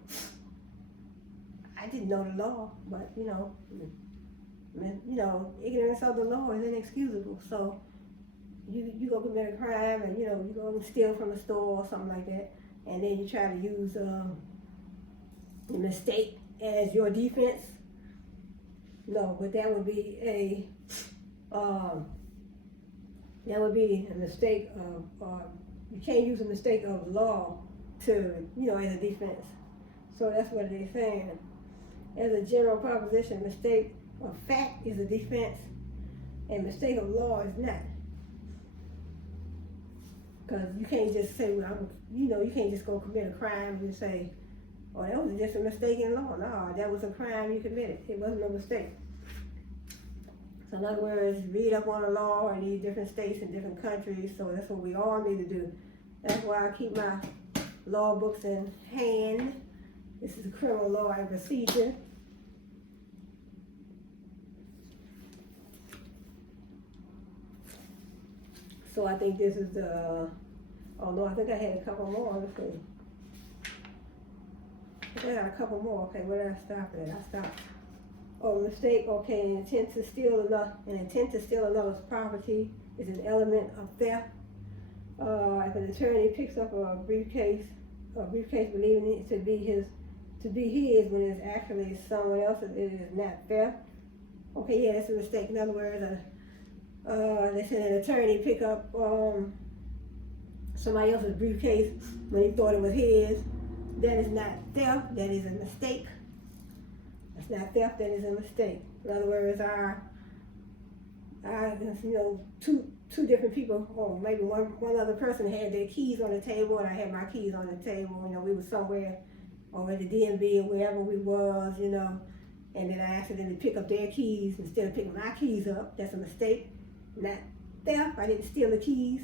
I didn't know the law, but, ignorance of the law is inexcusable. So you go commit a crime and, you go steal from a store or something like that, and then you try to use the mistake as your defense. No, but that would be a mistake of, you can't use a mistake of law to, as a defense. So that's what they're saying. As a general proposition, mistake of fact is a defense, and mistake of law is not. Because you can't just say, you can't just go commit a crime and say, oh, that was just a mistake in law. No, that was a crime you committed. It wasn't a mistake. So in other words, read up on the law in these different states and different countries. So that's what we all need to do. That's why I keep my law books in hand. This is criminal law and procedure. So I think this is the, oh no, I think I had a couple more. Let's see. I think I got a couple more. Okay, where did I stop at? I stopped. Oh, mistake. Okay, an intent to steal another's property is an element of theft. If an attorney picks up a briefcase believing it to be his when it's actually someone else's, it is not theft. Okay, yeah, that's a mistake. In other words, they said an attorney pick up somebody else's briefcase when he thought it was his. That is not theft. That is a mistake. That's not theft. That is a mistake. In other words, two different people, or maybe one other person had their keys on the table, and I had my keys on the table. You know, we were somewhere, or at the DMV or wherever we was, you know, and then I accidentally pick up their keys instead of picking my keys up. That's a mistake. Not theft. I didn't steal the keys.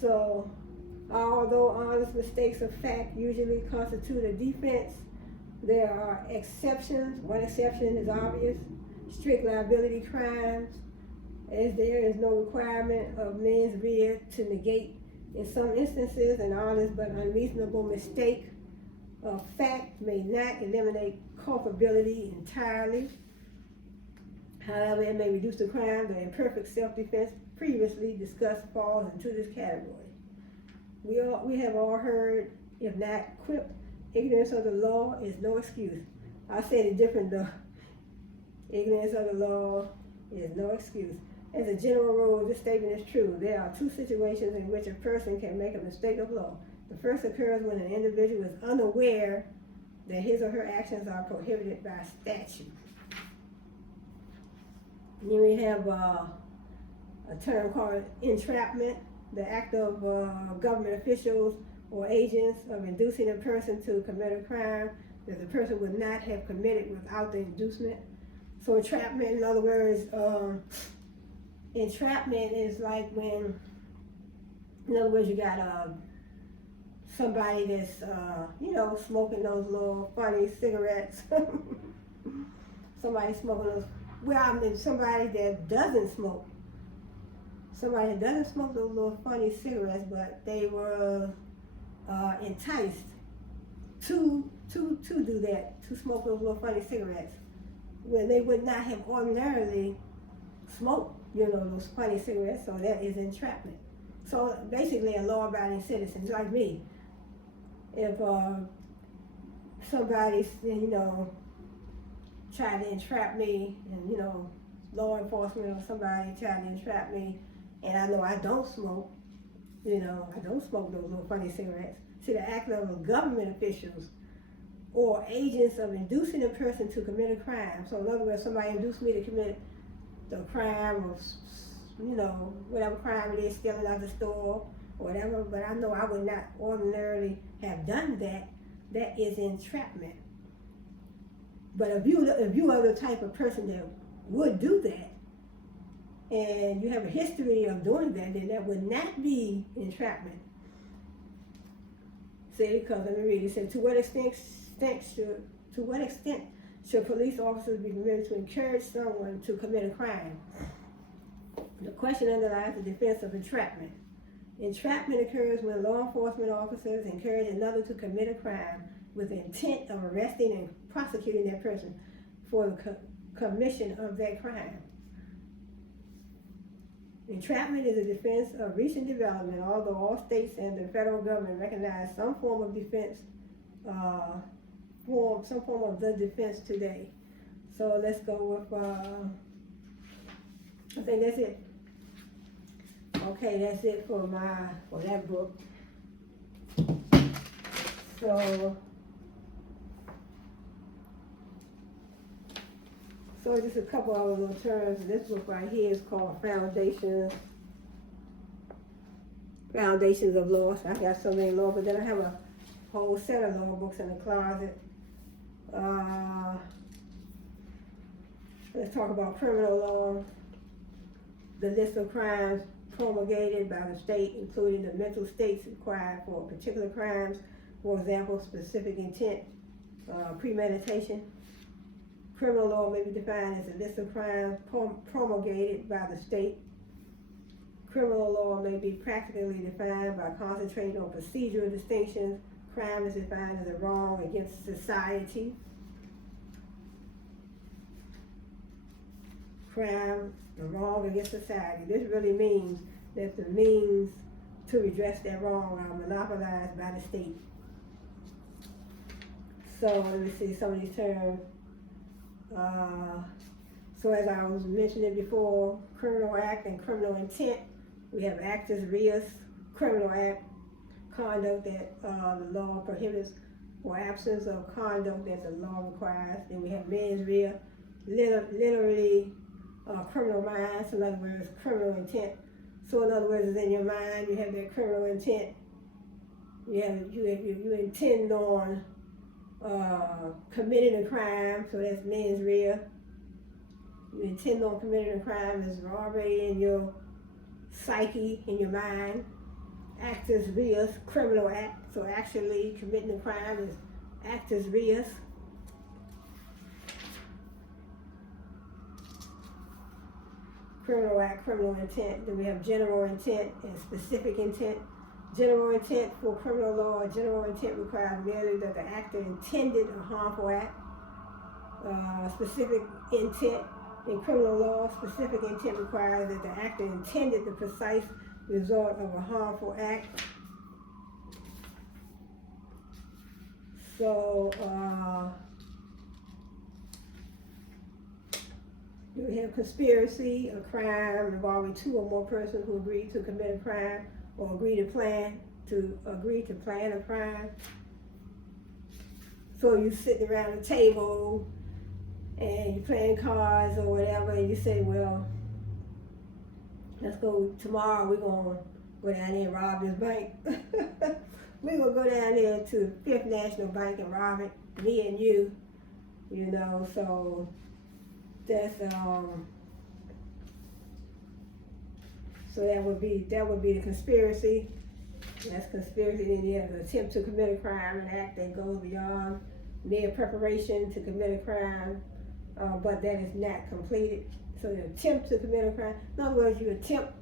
So, although honest mistakes of fact usually constitute a defense, there are exceptions. One exception is obvious: strict liability crimes, as there is no requirement of mens rea to negate, in some instances, an honest but unreasonable mistake of fact may not eliminate culpability entirely. However, it may reduce the crime. The imperfect self-defense previously discussed falls into this category. We have all heard, if not quipped, ignorance of the law is no excuse. I said it different though. Ignorance of the law is no excuse. As a general rule, this statement is true. There are two situations in which a person can make a mistake of law. The first occurs when an individual is unaware that his or her actions are prohibited by statute. Then we have a term called entrapment, the act of government officials or agents of inducing a person to commit a crime that the person would not have committed without the inducement. So entrapment, in other words, entrapment is like when, in other words, you got somebody that's, smoking those little funny cigarettes. Somebody smoking those, somebody that doesn't smoke. Somebody that doesn't smoke those little funny cigarettes, but they were enticed to do that, to smoke those little funny cigarettes, when they would not have ordinarily smoked, those funny cigarettes. So that is entrapment. So basically, a law-abiding citizen like me, if somebody, tried to entrap me, and law enforcement or somebody tried to entrap me, and I know I don't smoke, I don't smoke those little funny cigarettes. See, the act of government officials or agents of inducing a person to commit a crime. So in other words, somebody induced me to commit the crime of, whatever crime it is, stealing out the store or whatever, but I know I would not ordinarily have done that. That is entrapment. But if you are the type of person that would do that, and you have a history of doing that, then that would not be entrapment. See, because let me read. It said, to what extent should police officers be permitted to encourage someone to commit a crime? The question underlies the defense of entrapment. Entrapment occurs when law enforcement officers encourage another to commit a crime with the intent of arresting and prosecuting that person for the commission of that crime. Entrapment is a defense of recent development, although all states and the federal government recognize some form of defense, some form of the defense today. So let's go with, I think that's it. Okay, that's it for that book. So just a couple of little terms. This book right here is called Foundations of Law. So I got so many law, but then I have a whole set of law books in the closet. Let's talk about criminal law. the list of crimes promulgated by the state, including the mental states required for particular crimes, for example, specific intent, premeditation. Criminal law may be defined as a list of crimes promulgated by the state. Criminal law may be practically defined by concentrating on procedural distinctions. Crime is defined as a wrong against society. Crime, a wrong against society. This really means that the means to redress that wrong are monopolized by the state. So let me see some of these terms. So as I was mentioning before, criminal act and criminal intent. We have actus reus, criminal act, conduct that the law prohibits or absence of conduct that the law requires. Then we have mens rea, literally criminal mind, so in other words, criminal intent. So in other words, it's in your mind, you have that criminal intent. You intend on committing a crime, so that's mens rea. You intend on committing a crime, is already in your psyche, in your mind. Actus reus, criminal act, so actually committing a crime is actus reus. Criminal act, criminal intent. Then we have general intent and specific intent. General intent for criminal law, general intent requires merely that the actor intended a harmful act. Specific intent in criminal law, specific intent requires that the actor intended the precise result of a harmful act. So, you have conspiracy, a crime involving two or more persons who agree to commit a crime or agree to plan a crime. So you sitting around a table and you're playing cards or whatever, and you say, well, let's go tomorrow, we're gonna go down there and rob this bank. We're gonna go down there to Fifth National Bank and rob it, me and you, so that's so that would be the conspiracy. That's conspiracy. Then you have the attempt to commit a crime, an act that goes beyond mere preparation to commit a crime, but that is not completed. So the attempt to commit a crime, in other words, you attempt,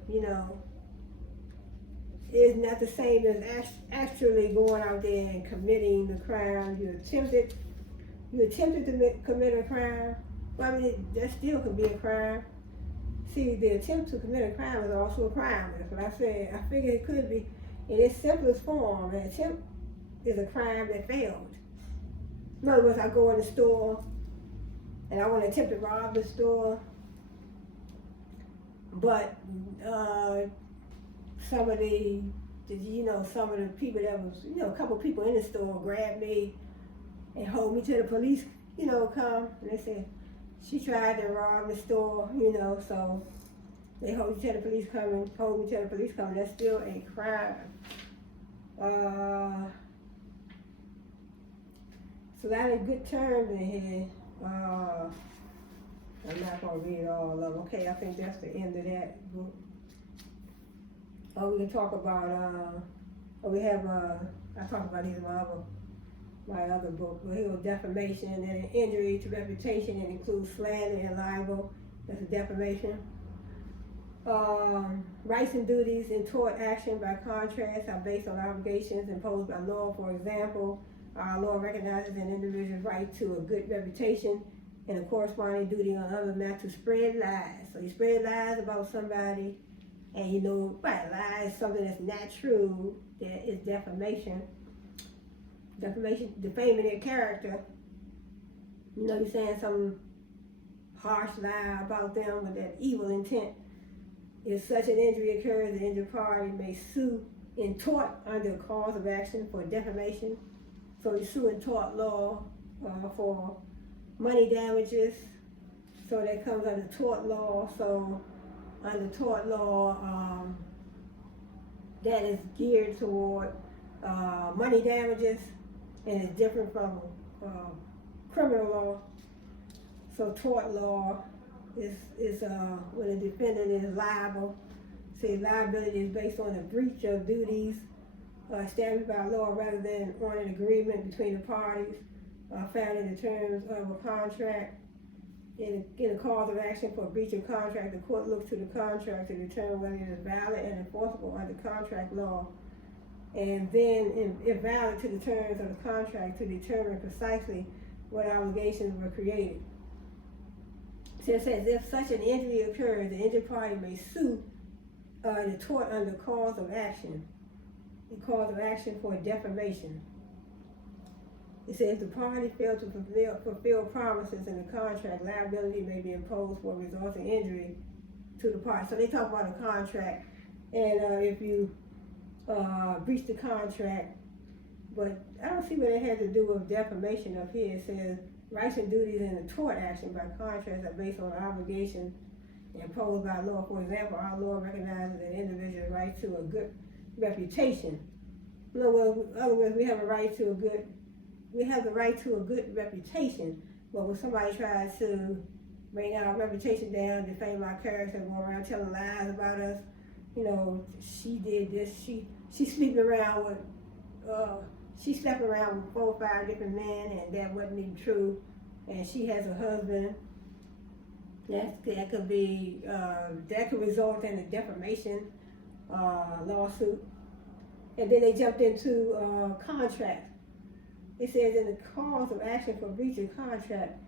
is not the same as actually going out there and committing the crime. You attempted to commit a crime. Well, I mean, that still could be a crime. See, the attempt to commit a crime is also a crime. That's what I said. I figured it could be. In its simplest form, an attempt is a crime that failed. In other words, I go in the store and I want to attempt to rob the store, but some of the people that was, a couple people in the store grabbed me and hold me till the police, come, and they said, she tried to rob the store, so they hold you till the police come and hold me till the police come. That's still a crime. So that is good terms in here. I'm not gonna read all of them. Okay, I think that's the end of that book. We can talk about, I talked about these in my other book. But here goes defamation, and then injury to reputation. It includes slander and libel. That's a defamation. Rights and duties in tort action, by contrast, are based on obligations imposed by law. For example, our law recognizes an individual's right to a good reputation and a corresponding duty on others not to spread lies. So you spread lies about somebody, and lie is something that's not true. That is defamation. Defamation, defaming their character. You're saying some harsh lie about them with that evil intent. If such an injury occurs, the injured party may sue in tort under a cause of action for defamation. So you sue in tort law for money damages. So that comes under tort law. So under tort law, that is geared toward money damages, and it's different from criminal law. So tort law is when a defendant is liable. Say liability is based on a breach of duties established by law rather than on an agreement between the parties found in the terms of a contract. In a cause of action for breach of contract, the court looks to the contract to determine whether it is valid and enforceable under contract law, and then, if valid, to the terms of the contract to determine precisely what obligations were created. So it says, if such an injury occurs, the injured party may sue the tort under cause of action, the cause of action for defamation. It says, if the party failed to fulfill promises in the contract, liability may be imposed for resulting injury to the party. So they talk about a contract, and if you breach the contract, but I don't see what it has to do with defamation up here. It says, rights and duties in a tort action by contract are based on obligations imposed by law. For example, our law recognizes an individual's right to a good reputation. In other words, we have the right to a good reputation. But when somebody tries to bring our reputation down, defame our character, go around telling lies about us, you know, she did this, she slept around with 4 or 5 different men, and that wasn't even true, and she has a husband. That could result in a defamation lawsuit. And then they jumped into contract. It says in the cause of action for breach of contract.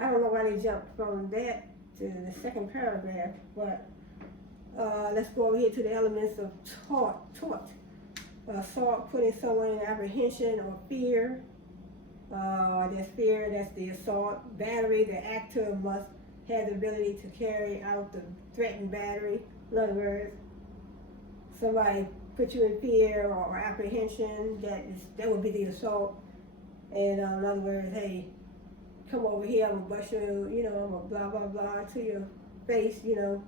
I don't know why they jumped from that to the second paragraph, but let's go over here to the elements of tort. Assault, putting someone in apprehension or fear. That's fear, that's the assault. Battery, the actor must have the ability to carry out the threatened battery. In other words, somebody put you in fear or apprehension, that would be the assault. And in other words, hey, come over here, I'm gonna bust you, you know, I'm gonna blah, blah, blah to your face, you know.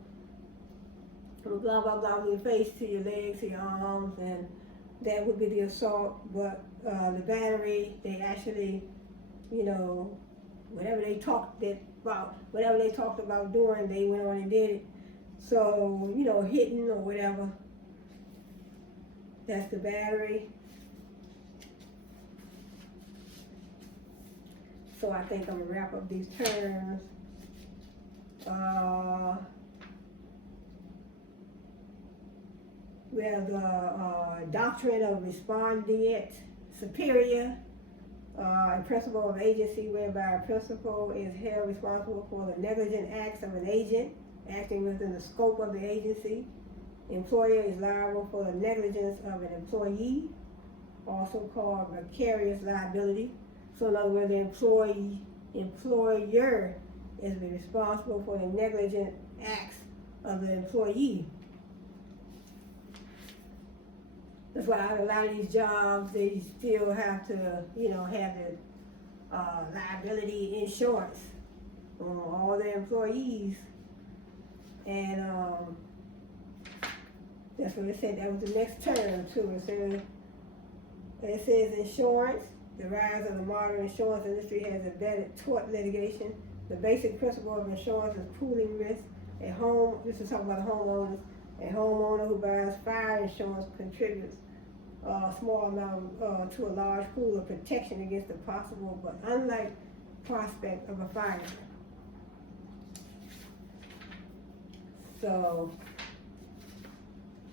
I'm gonna blah, blah, blah to your face, to your legs, to your arms, and that would be the assault. But the battery, they actually, you know, whatever they talked about doing, they went on and did it. So, you know, hitting or whatever, that's the battery. So I think I'm gonna wrap up these terms. We have the doctrine of respondeat superior, a principle of agency whereby a principal is held responsible for the negligent acts of an agent acting within the scope of the agency. The employer is liable for the negligence of an employee, also called vicarious liability. So in other words, the employer is responsible for the negligent acts of the employee. That's why a lot of these jobs, they still have to, you know, have the liability insurance on all the employees. And that's what it said. That was the next term too. It says insurance. The rise of the modern insurance industry has embedded tort litigation. The basic principle of insurance is pooling risk. This is talking about homeowners. A homeowner who buys fire insurance contributes a small amount to a large pool of protection against the possible but unlikely prospect of a fire. So,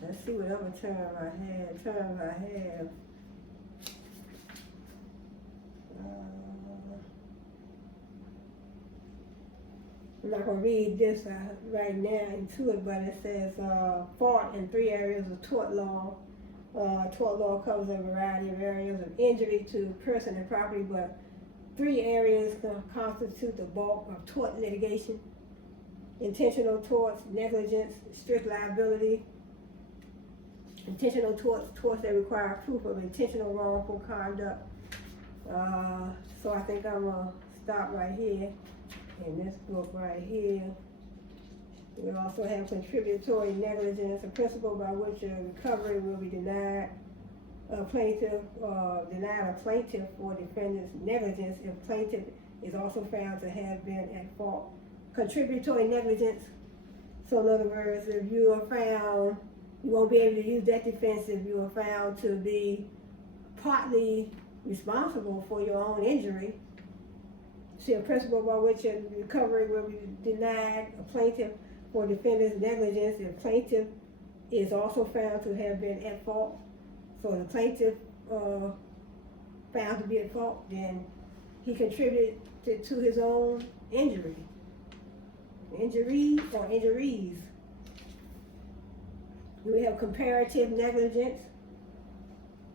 let's see what other terms I have. I'm not going to read this right now into it, but it says fault in 3 areas of tort law. Tort law covers a variety of areas of injury to person and property, but 3 areas constitute the bulk of tort litigation: intentional torts, negligence, strict liability. Intentional torts that require proof of intentional wrongful conduct. So I think I'm going to stop right here in this book right here. We also have contributory negligence, a principle by which a recovery will be denied a plaintiff for defendant's negligence if plaintiff is also found to have been at fault contributory negligence. So in other words, if you are found, you won't be able to use that defense if you are found to be partly responsible for your own injury. See, a principle by which a recovery will be denied a plaintiff for defendant's negligence if plaintiff is also found to have been at fault. So the plaintiff found to be at fault, then he contributed to his own injury. Injury or injuries. We have comparative negligence.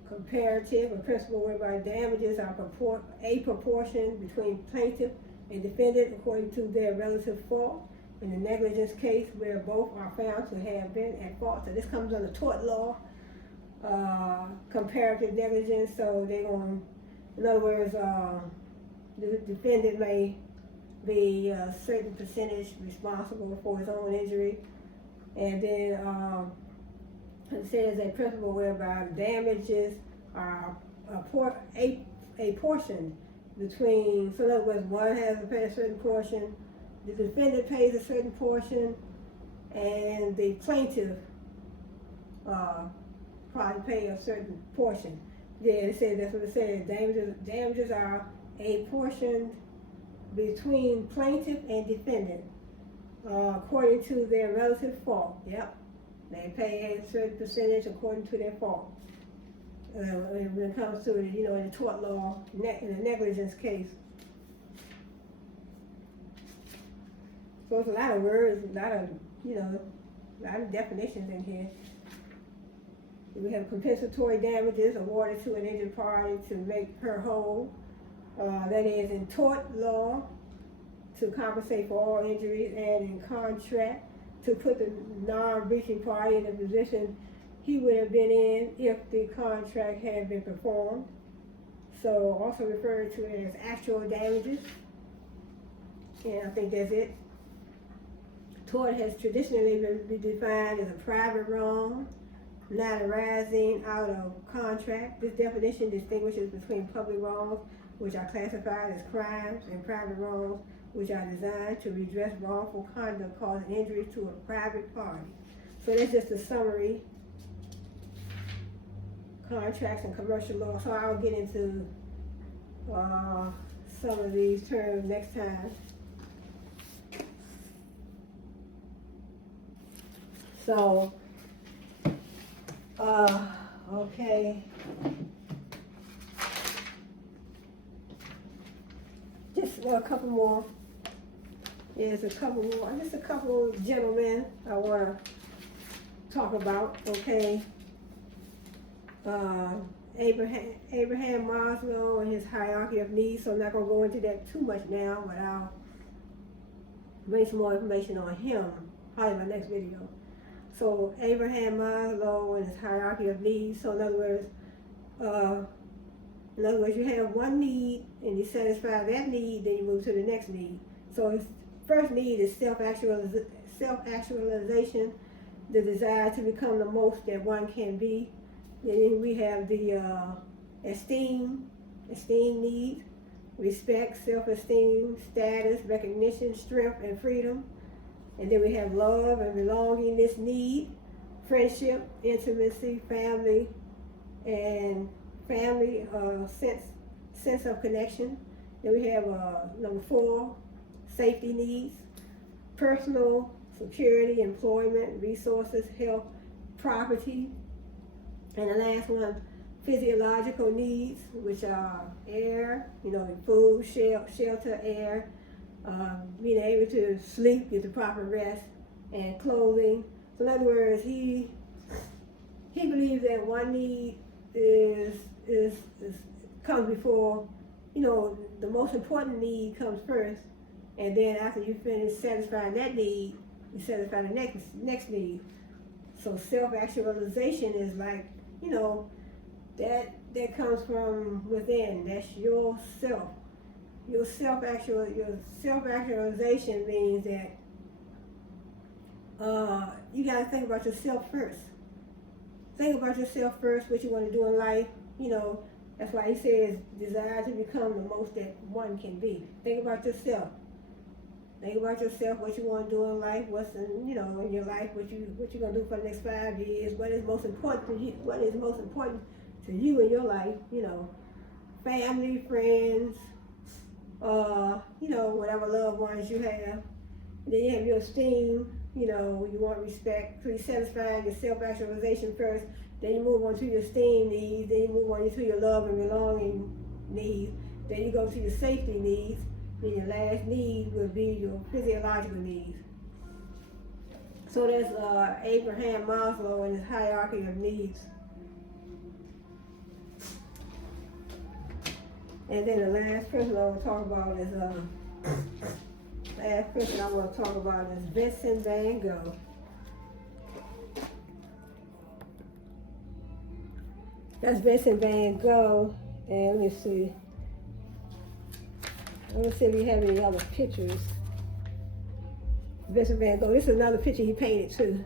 Comparative, a principle whereby damages are a proportion between plaintiff and defendant according to their relative fault. In the negligence case where both are found to have been at fault. So this comes under tort law, comparative negligence. So they're going, in other words, the defendant may be a certain percentage responsible for his own injury. And then it says a principle whereby damages are a portion between, so in other words, one has to pay a certain portion, the defendant pays a certain portion, and the plaintiff probably pay a certain portion. Yeah, it says, that's what it says, damages are a portion between plaintiff and defendant according to their relative fault. Yep. They pay a certain percentage according to their fault. When it comes to, in the tort law, in the negligence case. So it's a lot of words, a lot of definitions in here. We have compensatory damages awarded to an injured party to make her whole. That is in tort law, to compensate for all injuries, and in contract, to put the non-breaching party in the position he would have been in if the contract had been performed. So also referred to as actual damages. And I think that's it. Tort has traditionally been defined as a private wrong, not arising out of contract. This definition distinguishes between public wrongs, which are classified as crimes, and private wrongs, which are designed to redress wrongful conduct causing injury to a private party. So that's just a summary. Contracts and commercial law. So I'll get into some of these terms next time. So, okay. Just a couple more. There's a couple more, just a couple of gentlemen I want to talk about, okay? Abraham Maslow and his hierarchy of needs, so I'm not going to go into that too much now, but I'll bring some more information on him probably in my next video. So Abraham Maslow and his hierarchy of needs, so in other words, you have one need and you satisfy that need, then you move to the next need. So his first need is self-actualization, the desire to become the most that one can be. Then we have the esteem needs, respect, self-esteem, status, recognition, strength, and freedom. And then we have love and belongingness need, friendship, intimacy, family, and family sense of connection. Then we have number 4, safety needs, personal security, employment, resources, health, property. And the last one, physiological needs, which are air, food, shelter, air, being able to sleep, get the proper rest, and clothing. So in other words, he believes that one need comes before, the most important need comes first, and then after you finish satisfying that need, you satisfy the next need. So self-actualization is like, that comes from within. That's your self. Your self-actualization means that you got to think about yourself first. Think about yourself first, what you want to do in life. That's why he says desire to become the most that one can be. Think about yourself. Think about yourself, what you want to do in life, what's in, in your life, what you're gonna do for the next 5 years, what is most important to you, in your life, family, friends, whatever loved ones you have. Then you have your esteem, you want respect, so you satisfy your self-actualization first, then you move on to your esteem needs, then you move on to your love and belonging needs, then you go to your safety needs, then your last need will be your physiological needs. So there's Abraham Maslow and his hierarchy of needs. And then the last person I want to talk about is Vincent van Gogh. That's Vincent van Gogh, and let me see if we have any other pictures. Vincent van Gogh, this is another picture he painted too.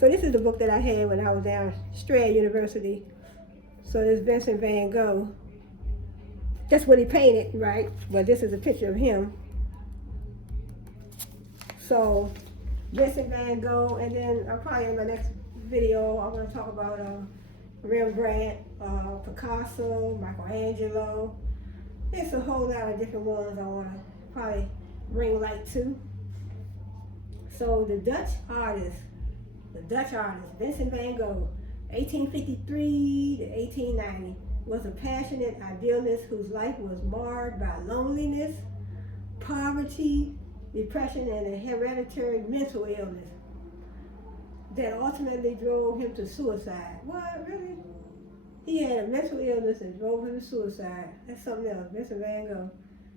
So this is the book that I had when I was down Strayer University. So this Vincent van Gogh. That's what he painted, right? But this is a picture of him. So Vincent van Gogh, and then probably in my next video I'm going to talk about Rembrandt, Picasso, Michelangelo. There's a whole lot of different ones I want to probably bring light to. So the Dutch artist, Vincent van Gogh, 1853 to 1890, was a passionate idealist whose life was marred by loneliness, poverty, depression, and a hereditary mental illness that ultimately drove him to suicide. What, really? He had a mental illness and drove him to suicide. That's something else. Vincent van Gogh.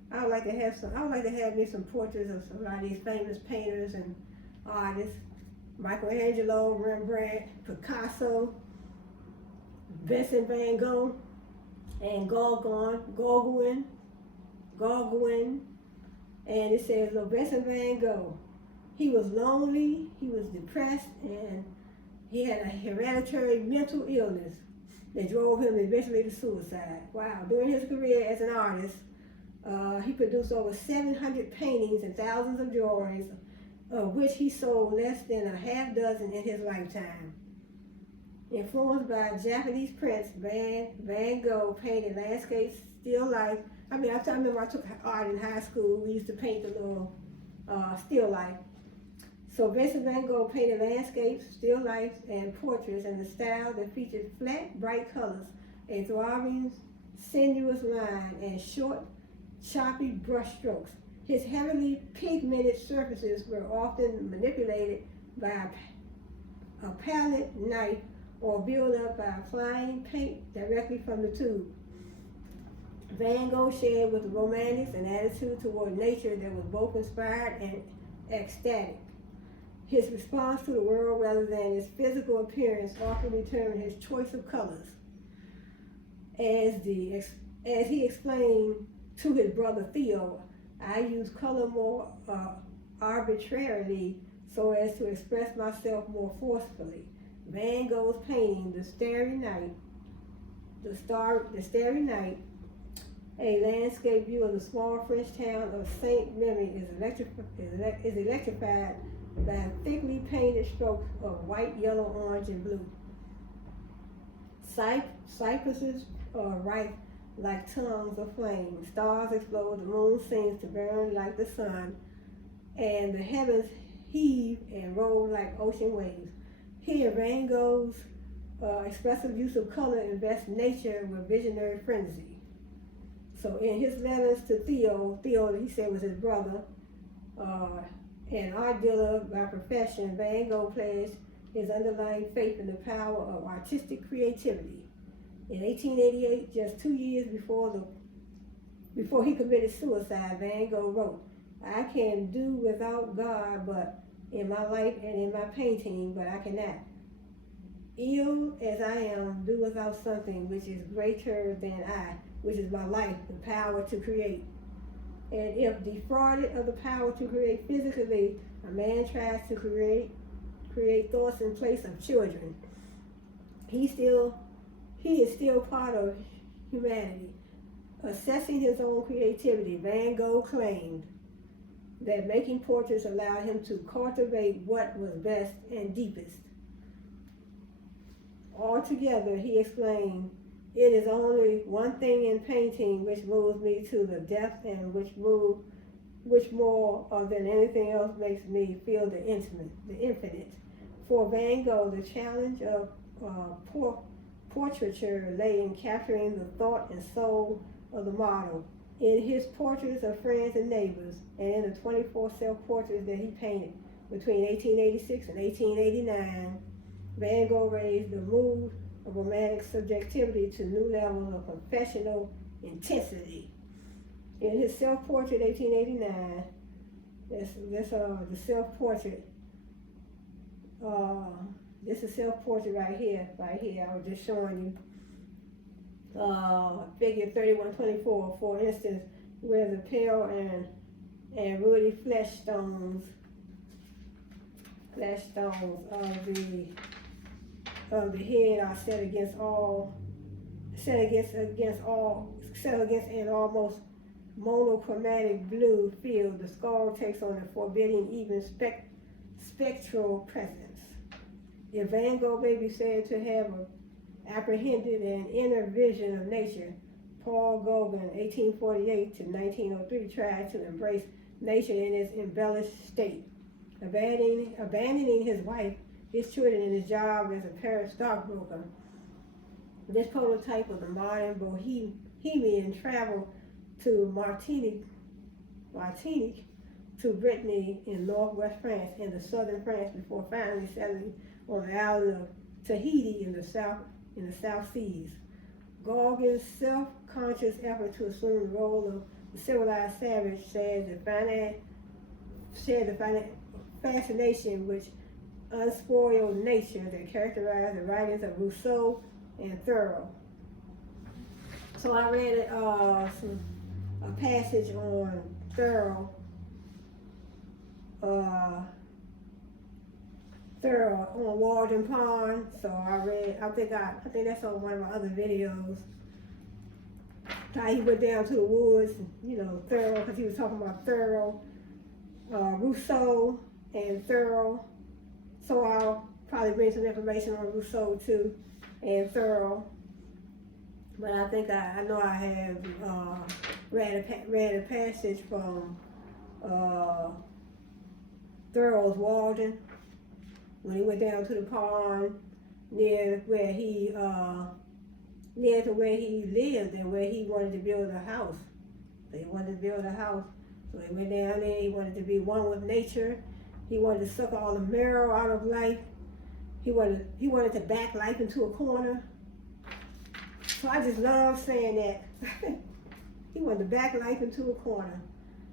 I would like to have me some portraits of some of these famous painters and artists. Michelangelo, Rembrandt, Picasso, Vincent van Gogh, and Gauguin. And it says, Vincent van Gogh, he was lonely, he was depressed, and he had a hereditary mental illness that drove him eventually to suicide. Wow. During his career as an artist, he produced over 700 paintings and thousands of drawings, of which he sold less than a half dozen in his lifetime. Influenced by Japanese prince, Van Gogh painted landscapes, still life. I remember I took art in high school. We used to paint the little still life. So Vincent van Gogh painted landscapes, still lifes, and portraits in a style that featured flat, bright colors, a throbbing, sinuous line, and short, choppy brush strokes. His heavily pigmented surfaces were often manipulated by a palette knife or built up by applying paint directly from the tube. Van Gogh shared with the Romantics an attitude toward nature that was both inspired and ecstatic. His response to the world, rather than its physical appearance, often determined his choice of colors. As he explained to his brother Theo, I use color more arbitrarily so as to express myself more forcefully. Van Gogh's painting, The Starry Night, a landscape view of the small French town of Saint-Remy, is electrified by thickly painted strokes of white, yellow, orange, and blue. Cypresses are ripe like tongues of flame. Stars explode, the moon seems to burn like the sun, and the heavens heave and roll like ocean waves. Here, Van Gogh's expressive use of color invests nature with visionary frenzy. So in his letters to Theo, he said was his brother, an art dealer by profession, Van Gogh pledged his underlying faith in the power of artistic creativity. In 1888, just 2 years before he committed suicide, Van Gogh wrote, "I can do without God, but in my life and in my painting, but I cannot. Ill as I am, do without something which is greater than I, which is my life, the power to create. And if defrauded of the power to create physically, a man tries to create thoughts in place of children. He is still part of humanity." Assessing his own creativity, Van Gogh claimed, that making portraits allowed him to cultivate what was best and deepest. Altogether, he explained, it is only one thing in painting which moves me to the depth and which more than anything else makes me feel the infinite. For Van Gogh, the challenge of portraiture lay in capturing the thought and soul of the model. In his portraits of friends and neighbors, and in the 24 self-portraits that he painted between 1886 and 1889, Van Gogh raised the mood of romantic subjectivity to new levels of professional intensity. In his self-portrait, 1889, the self-portrait. This is self-portrait right here. I was just showing you. Figure 3124, for instance, where the pale and ruddy flesh stones of the head are set against an almost monochromatic blue field. The skull takes on a forbidding, even spectral presence. If Van Gogh may be said to have apprehended an inner vision of nature, Paul Gauguin, 1848 to 1903, tried to embrace nature in its embellished state, abandoning his wife, his children, and his job as a Paris stockbroker. This prototype of the modern bohemian traveled to Martinique, to Brittany in northwest France and the southern France before finally settling on the island of Tahiti in the South Seas. Gauguin's self-conscious effort to assume the role of the civilized savage shared the fascination which unspoiled nature that characterized the writings of Rousseau and Thoreau. So I read a passage on Thoreau on Walden Pond. So I think that's on one of my other videos. How he went down to the woods, Thoreau, because he was talking about Thoreau, Rousseau, and Thoreau. So I'll probably bring some information on Rousseau too, and Thoreau. But I think I know I have read a passage from Thoreau's Walden, when he went down to the pond near to where he lived and where he wanted to build a house. So he wanted to build a house. So he went down there, he wanted to be one with nature. He wanted to suck all the marrow out of life. He wanted to back life into a corner. So I just love saying that. He wanted to back life into a corner.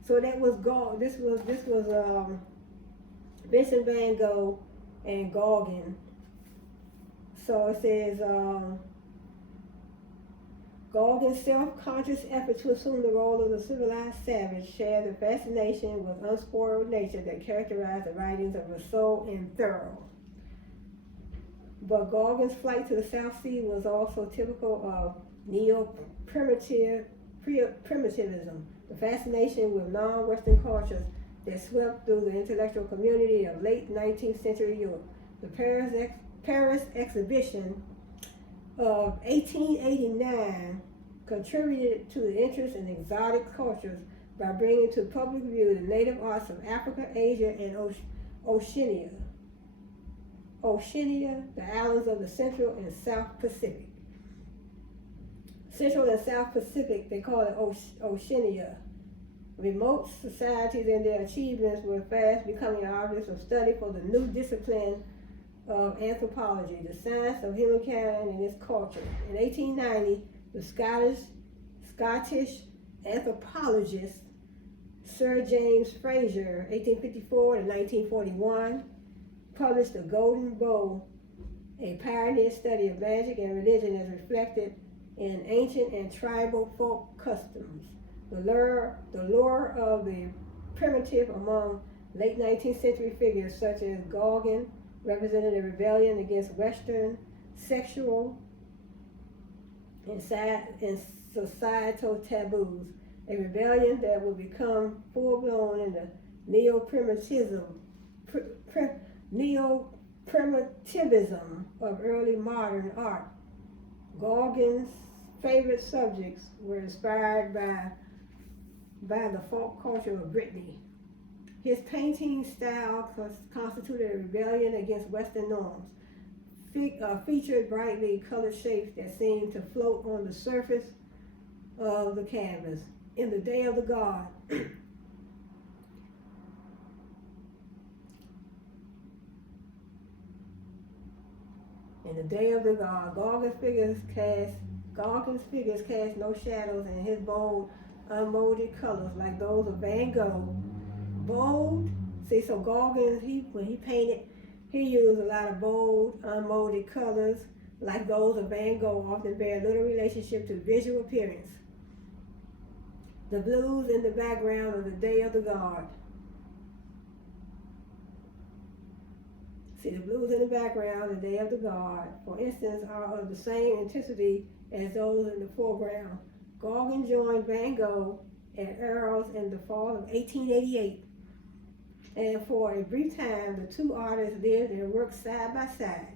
So that was this was Vincent van Gogh and Gauguin. So it says, Gauguin's self-conscious effort to assume the role of the civilized savage shared the fascination with unspoiled nature that characterized the writings of Rousseau and Thoreau. But Gauguin's flight to the South Sea was also typical of neo-primitivism, the fascination with non-Western cultures that swept through the intellectual community of late 19th century Europe. The Paris exhibition of 1889 contributed to the interest in exotic cultures by bringing to public view the native arts of Africa, Asia, and Oceania, the islands of the Central and South Pacific. Central and South Pacific, they call it Oceania. Remote societies and their achievements were fast becoming objects of study for the new discipline of anthropology, the science of humankind and its culture. In 1890, the Scottish anthropologist Sir James Frazer, 1854 to 1941, published The Golden Bough, a pioneer study of magic and religion as reflected in ancient and tribal folk customs. The lure of the primitive among late 19th century figures such as Gauguin represented a rebellion against Western sexual and societal taboos, a rebellion that would become full-blown in the Neo-primitivism, neo-primitivism of early modern art. Gauguin's favorite subjects were inspired by the folk culture of Brittany. His painting style constituted a rebellion against Western norms, featured brightly colored shapes that seemed to float on the surface of the canvas. In the Day of the God, in the Day of the God, Gauguin's figures cast no shadows, and his bold, unmolded colors, like those of Van Gogh. Bold, see, so Gauguin, when he painted, he used a lot of bold, unmolded colors, like those of Van Gogh, often bear little relationship to visual appearance. The blues in the background of the Day of the God. See, the blues in the background, the Day of the God, for instance, are of the same intensity as those in the foreground. Gauguin joined Van Gogh at Arles in the fall of 1888, and for a brief time, the two artists lived and worked side by side.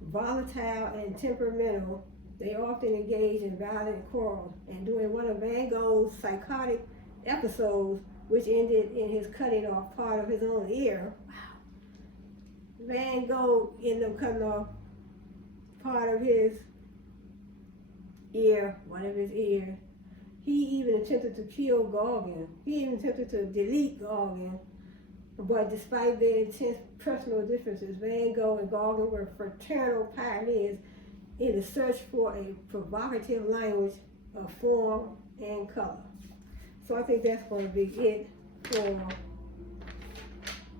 Volatile and temperamental, they often engaged in violent quarrels, and during one of Van Gogh's psychotic episodes, which ended in his cutting off part of his own ear, Van Gogh ended up cutting off part of his ear, one of his ears. He even attempted to kill Gauguin. He even attempted to delete Gauguin. But despite their intense personal differences, Van Gogh and Gauguin were fraternal pioneers in the search for a provocative language of form and color. So I think that's going to be it for,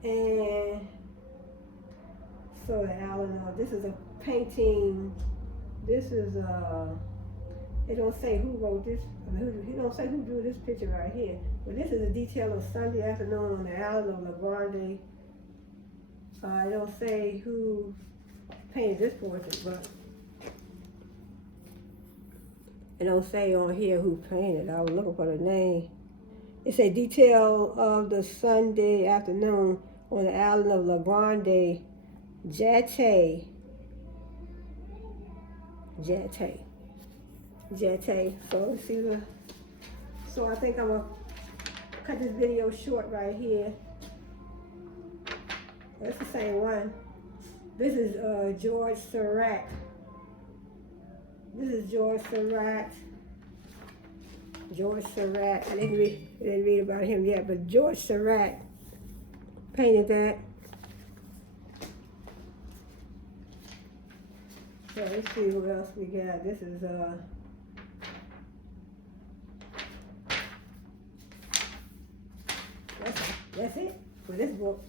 and so that I don't know, this is a painting, this is it don't say who wrote this, he don't say who drew this picture right here, but this is a detail of Sunday afternoon on the island of La Grande. It don't say who painted this portrait, but it don't say on here who painted. I was looking for the name. It's a detail of the Sunday afternoon on the island of La Grande, Jete. So let's see so I think I'm gonna cut this video short right here. That's the same one. This is George Seurat. This is George Seurat. I didn't read about him yet, but George Seurat painted that. So let's see what else we got. This is that's it for this book.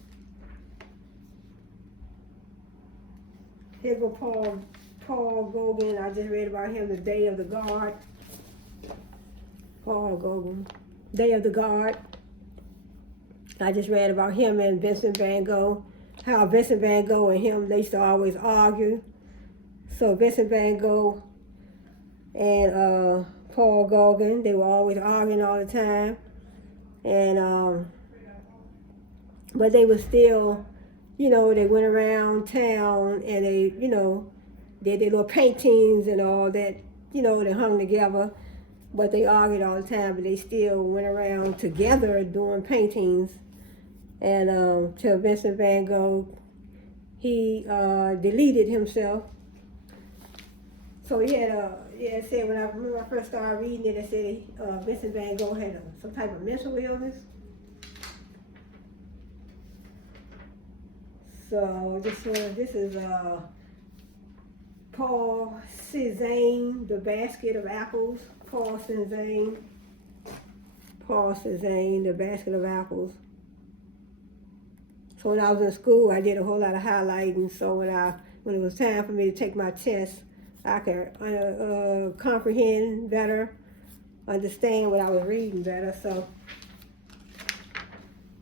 Here go Paul Gauguin. I just read about him, The Day of the God. Paul Gauguin, Day of the God. I just read about him and Vincent Van Gogh, how Vincent Van Gogh and him, they used to always argue. So Vincent Van Gogh and Paul Gauguin, they were always arguing all the time. And but they were still, they went around town and they, did their little paintings and all that, they hung together. But they argued all the time, but they still went around together doing paintings. And to Vincent Van Gogh, he deleted himself. So he had it said when I first started reading it, it said Vincent Van Gogh had some type of mental illness. So this is Paul Cézanne, The Basket of Apples. Paul Cézanne, The Basket of Apples. So when I was in school, I did a whole lot of highlighting. So when it was time for me to take my test, I could comprehend better, understand what I was reading better. So,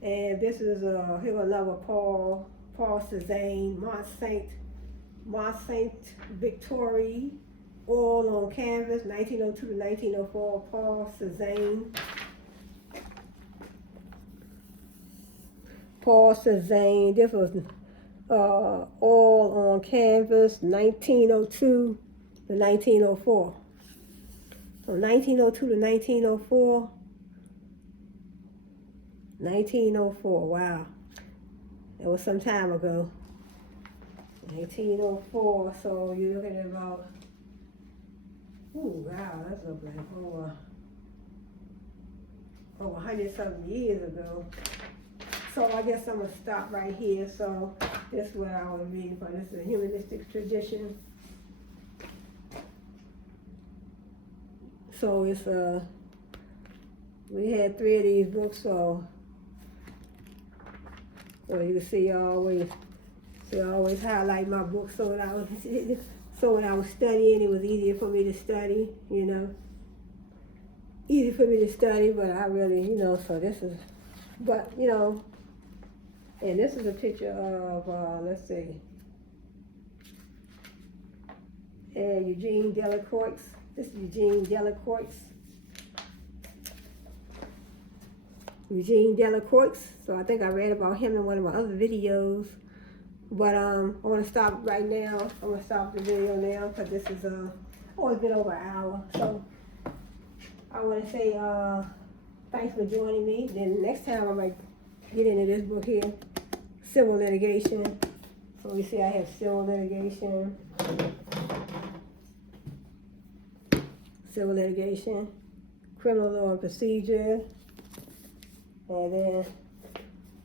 and this is here another Paul Cézanne, Mont Saint Victoire, oil on canvas, 1902 to 1904, Paul Cézanne. Paul Cezanne. This was Oil on Canvas, 1902 to 1904. So 1902 to 1904. 1904, wow. It was some time ago. 1904, so you're looking at about, ooh, wow, that's look like over 100-something years ago. So I guess I'm gonna stop right here. So this is what I was reading from. This is a humanistic tradition. So it's we had 3 of these books, so you can see I always highlight my books so when I was studying, it was easier for me to study, you know. Easy for me to study, but I really, you know, so this is, but, you know, and this is a picture of, let's see, Eugene Delacroix. This is Eugene Delacroix. Eugene Delacroix. So I think I read about him in one of my other videos. But I want to stop right now. I'm going to stop the video now because this is, it's been over an hour. So I want to say thanks for joining me. Then next time I might get into this book here, Civil Litigation. So you see I have Civil Litigation. Civil Litigation, Criminal Law and Procedure, and then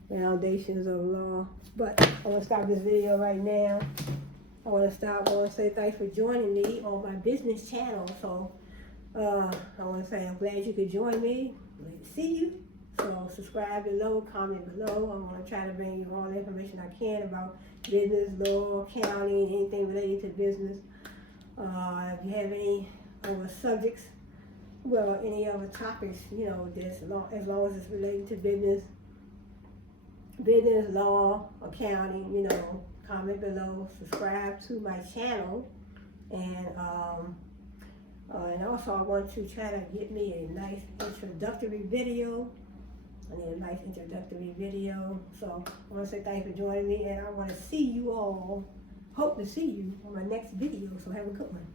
Foundations of Law. But I want to stop this video right now. I want to say thanks for joining me on my business channel. So I want to say I'm glad you could join me. Glad to see you. So subscribe below, comment below. I'm going to try to bring you all the information I can about business, law, accounting, anything related to business. If you have any other subjects, well, any other topics, you know, as long as it's related to business, law, accounting, you know, comment below, subscribe to my channel, and also I want to try to get me a nice introductory video. I need a nice introductory video. So I want to say thanks for joining me, and I want to see you all, hope to see you on my next video. So have a good one.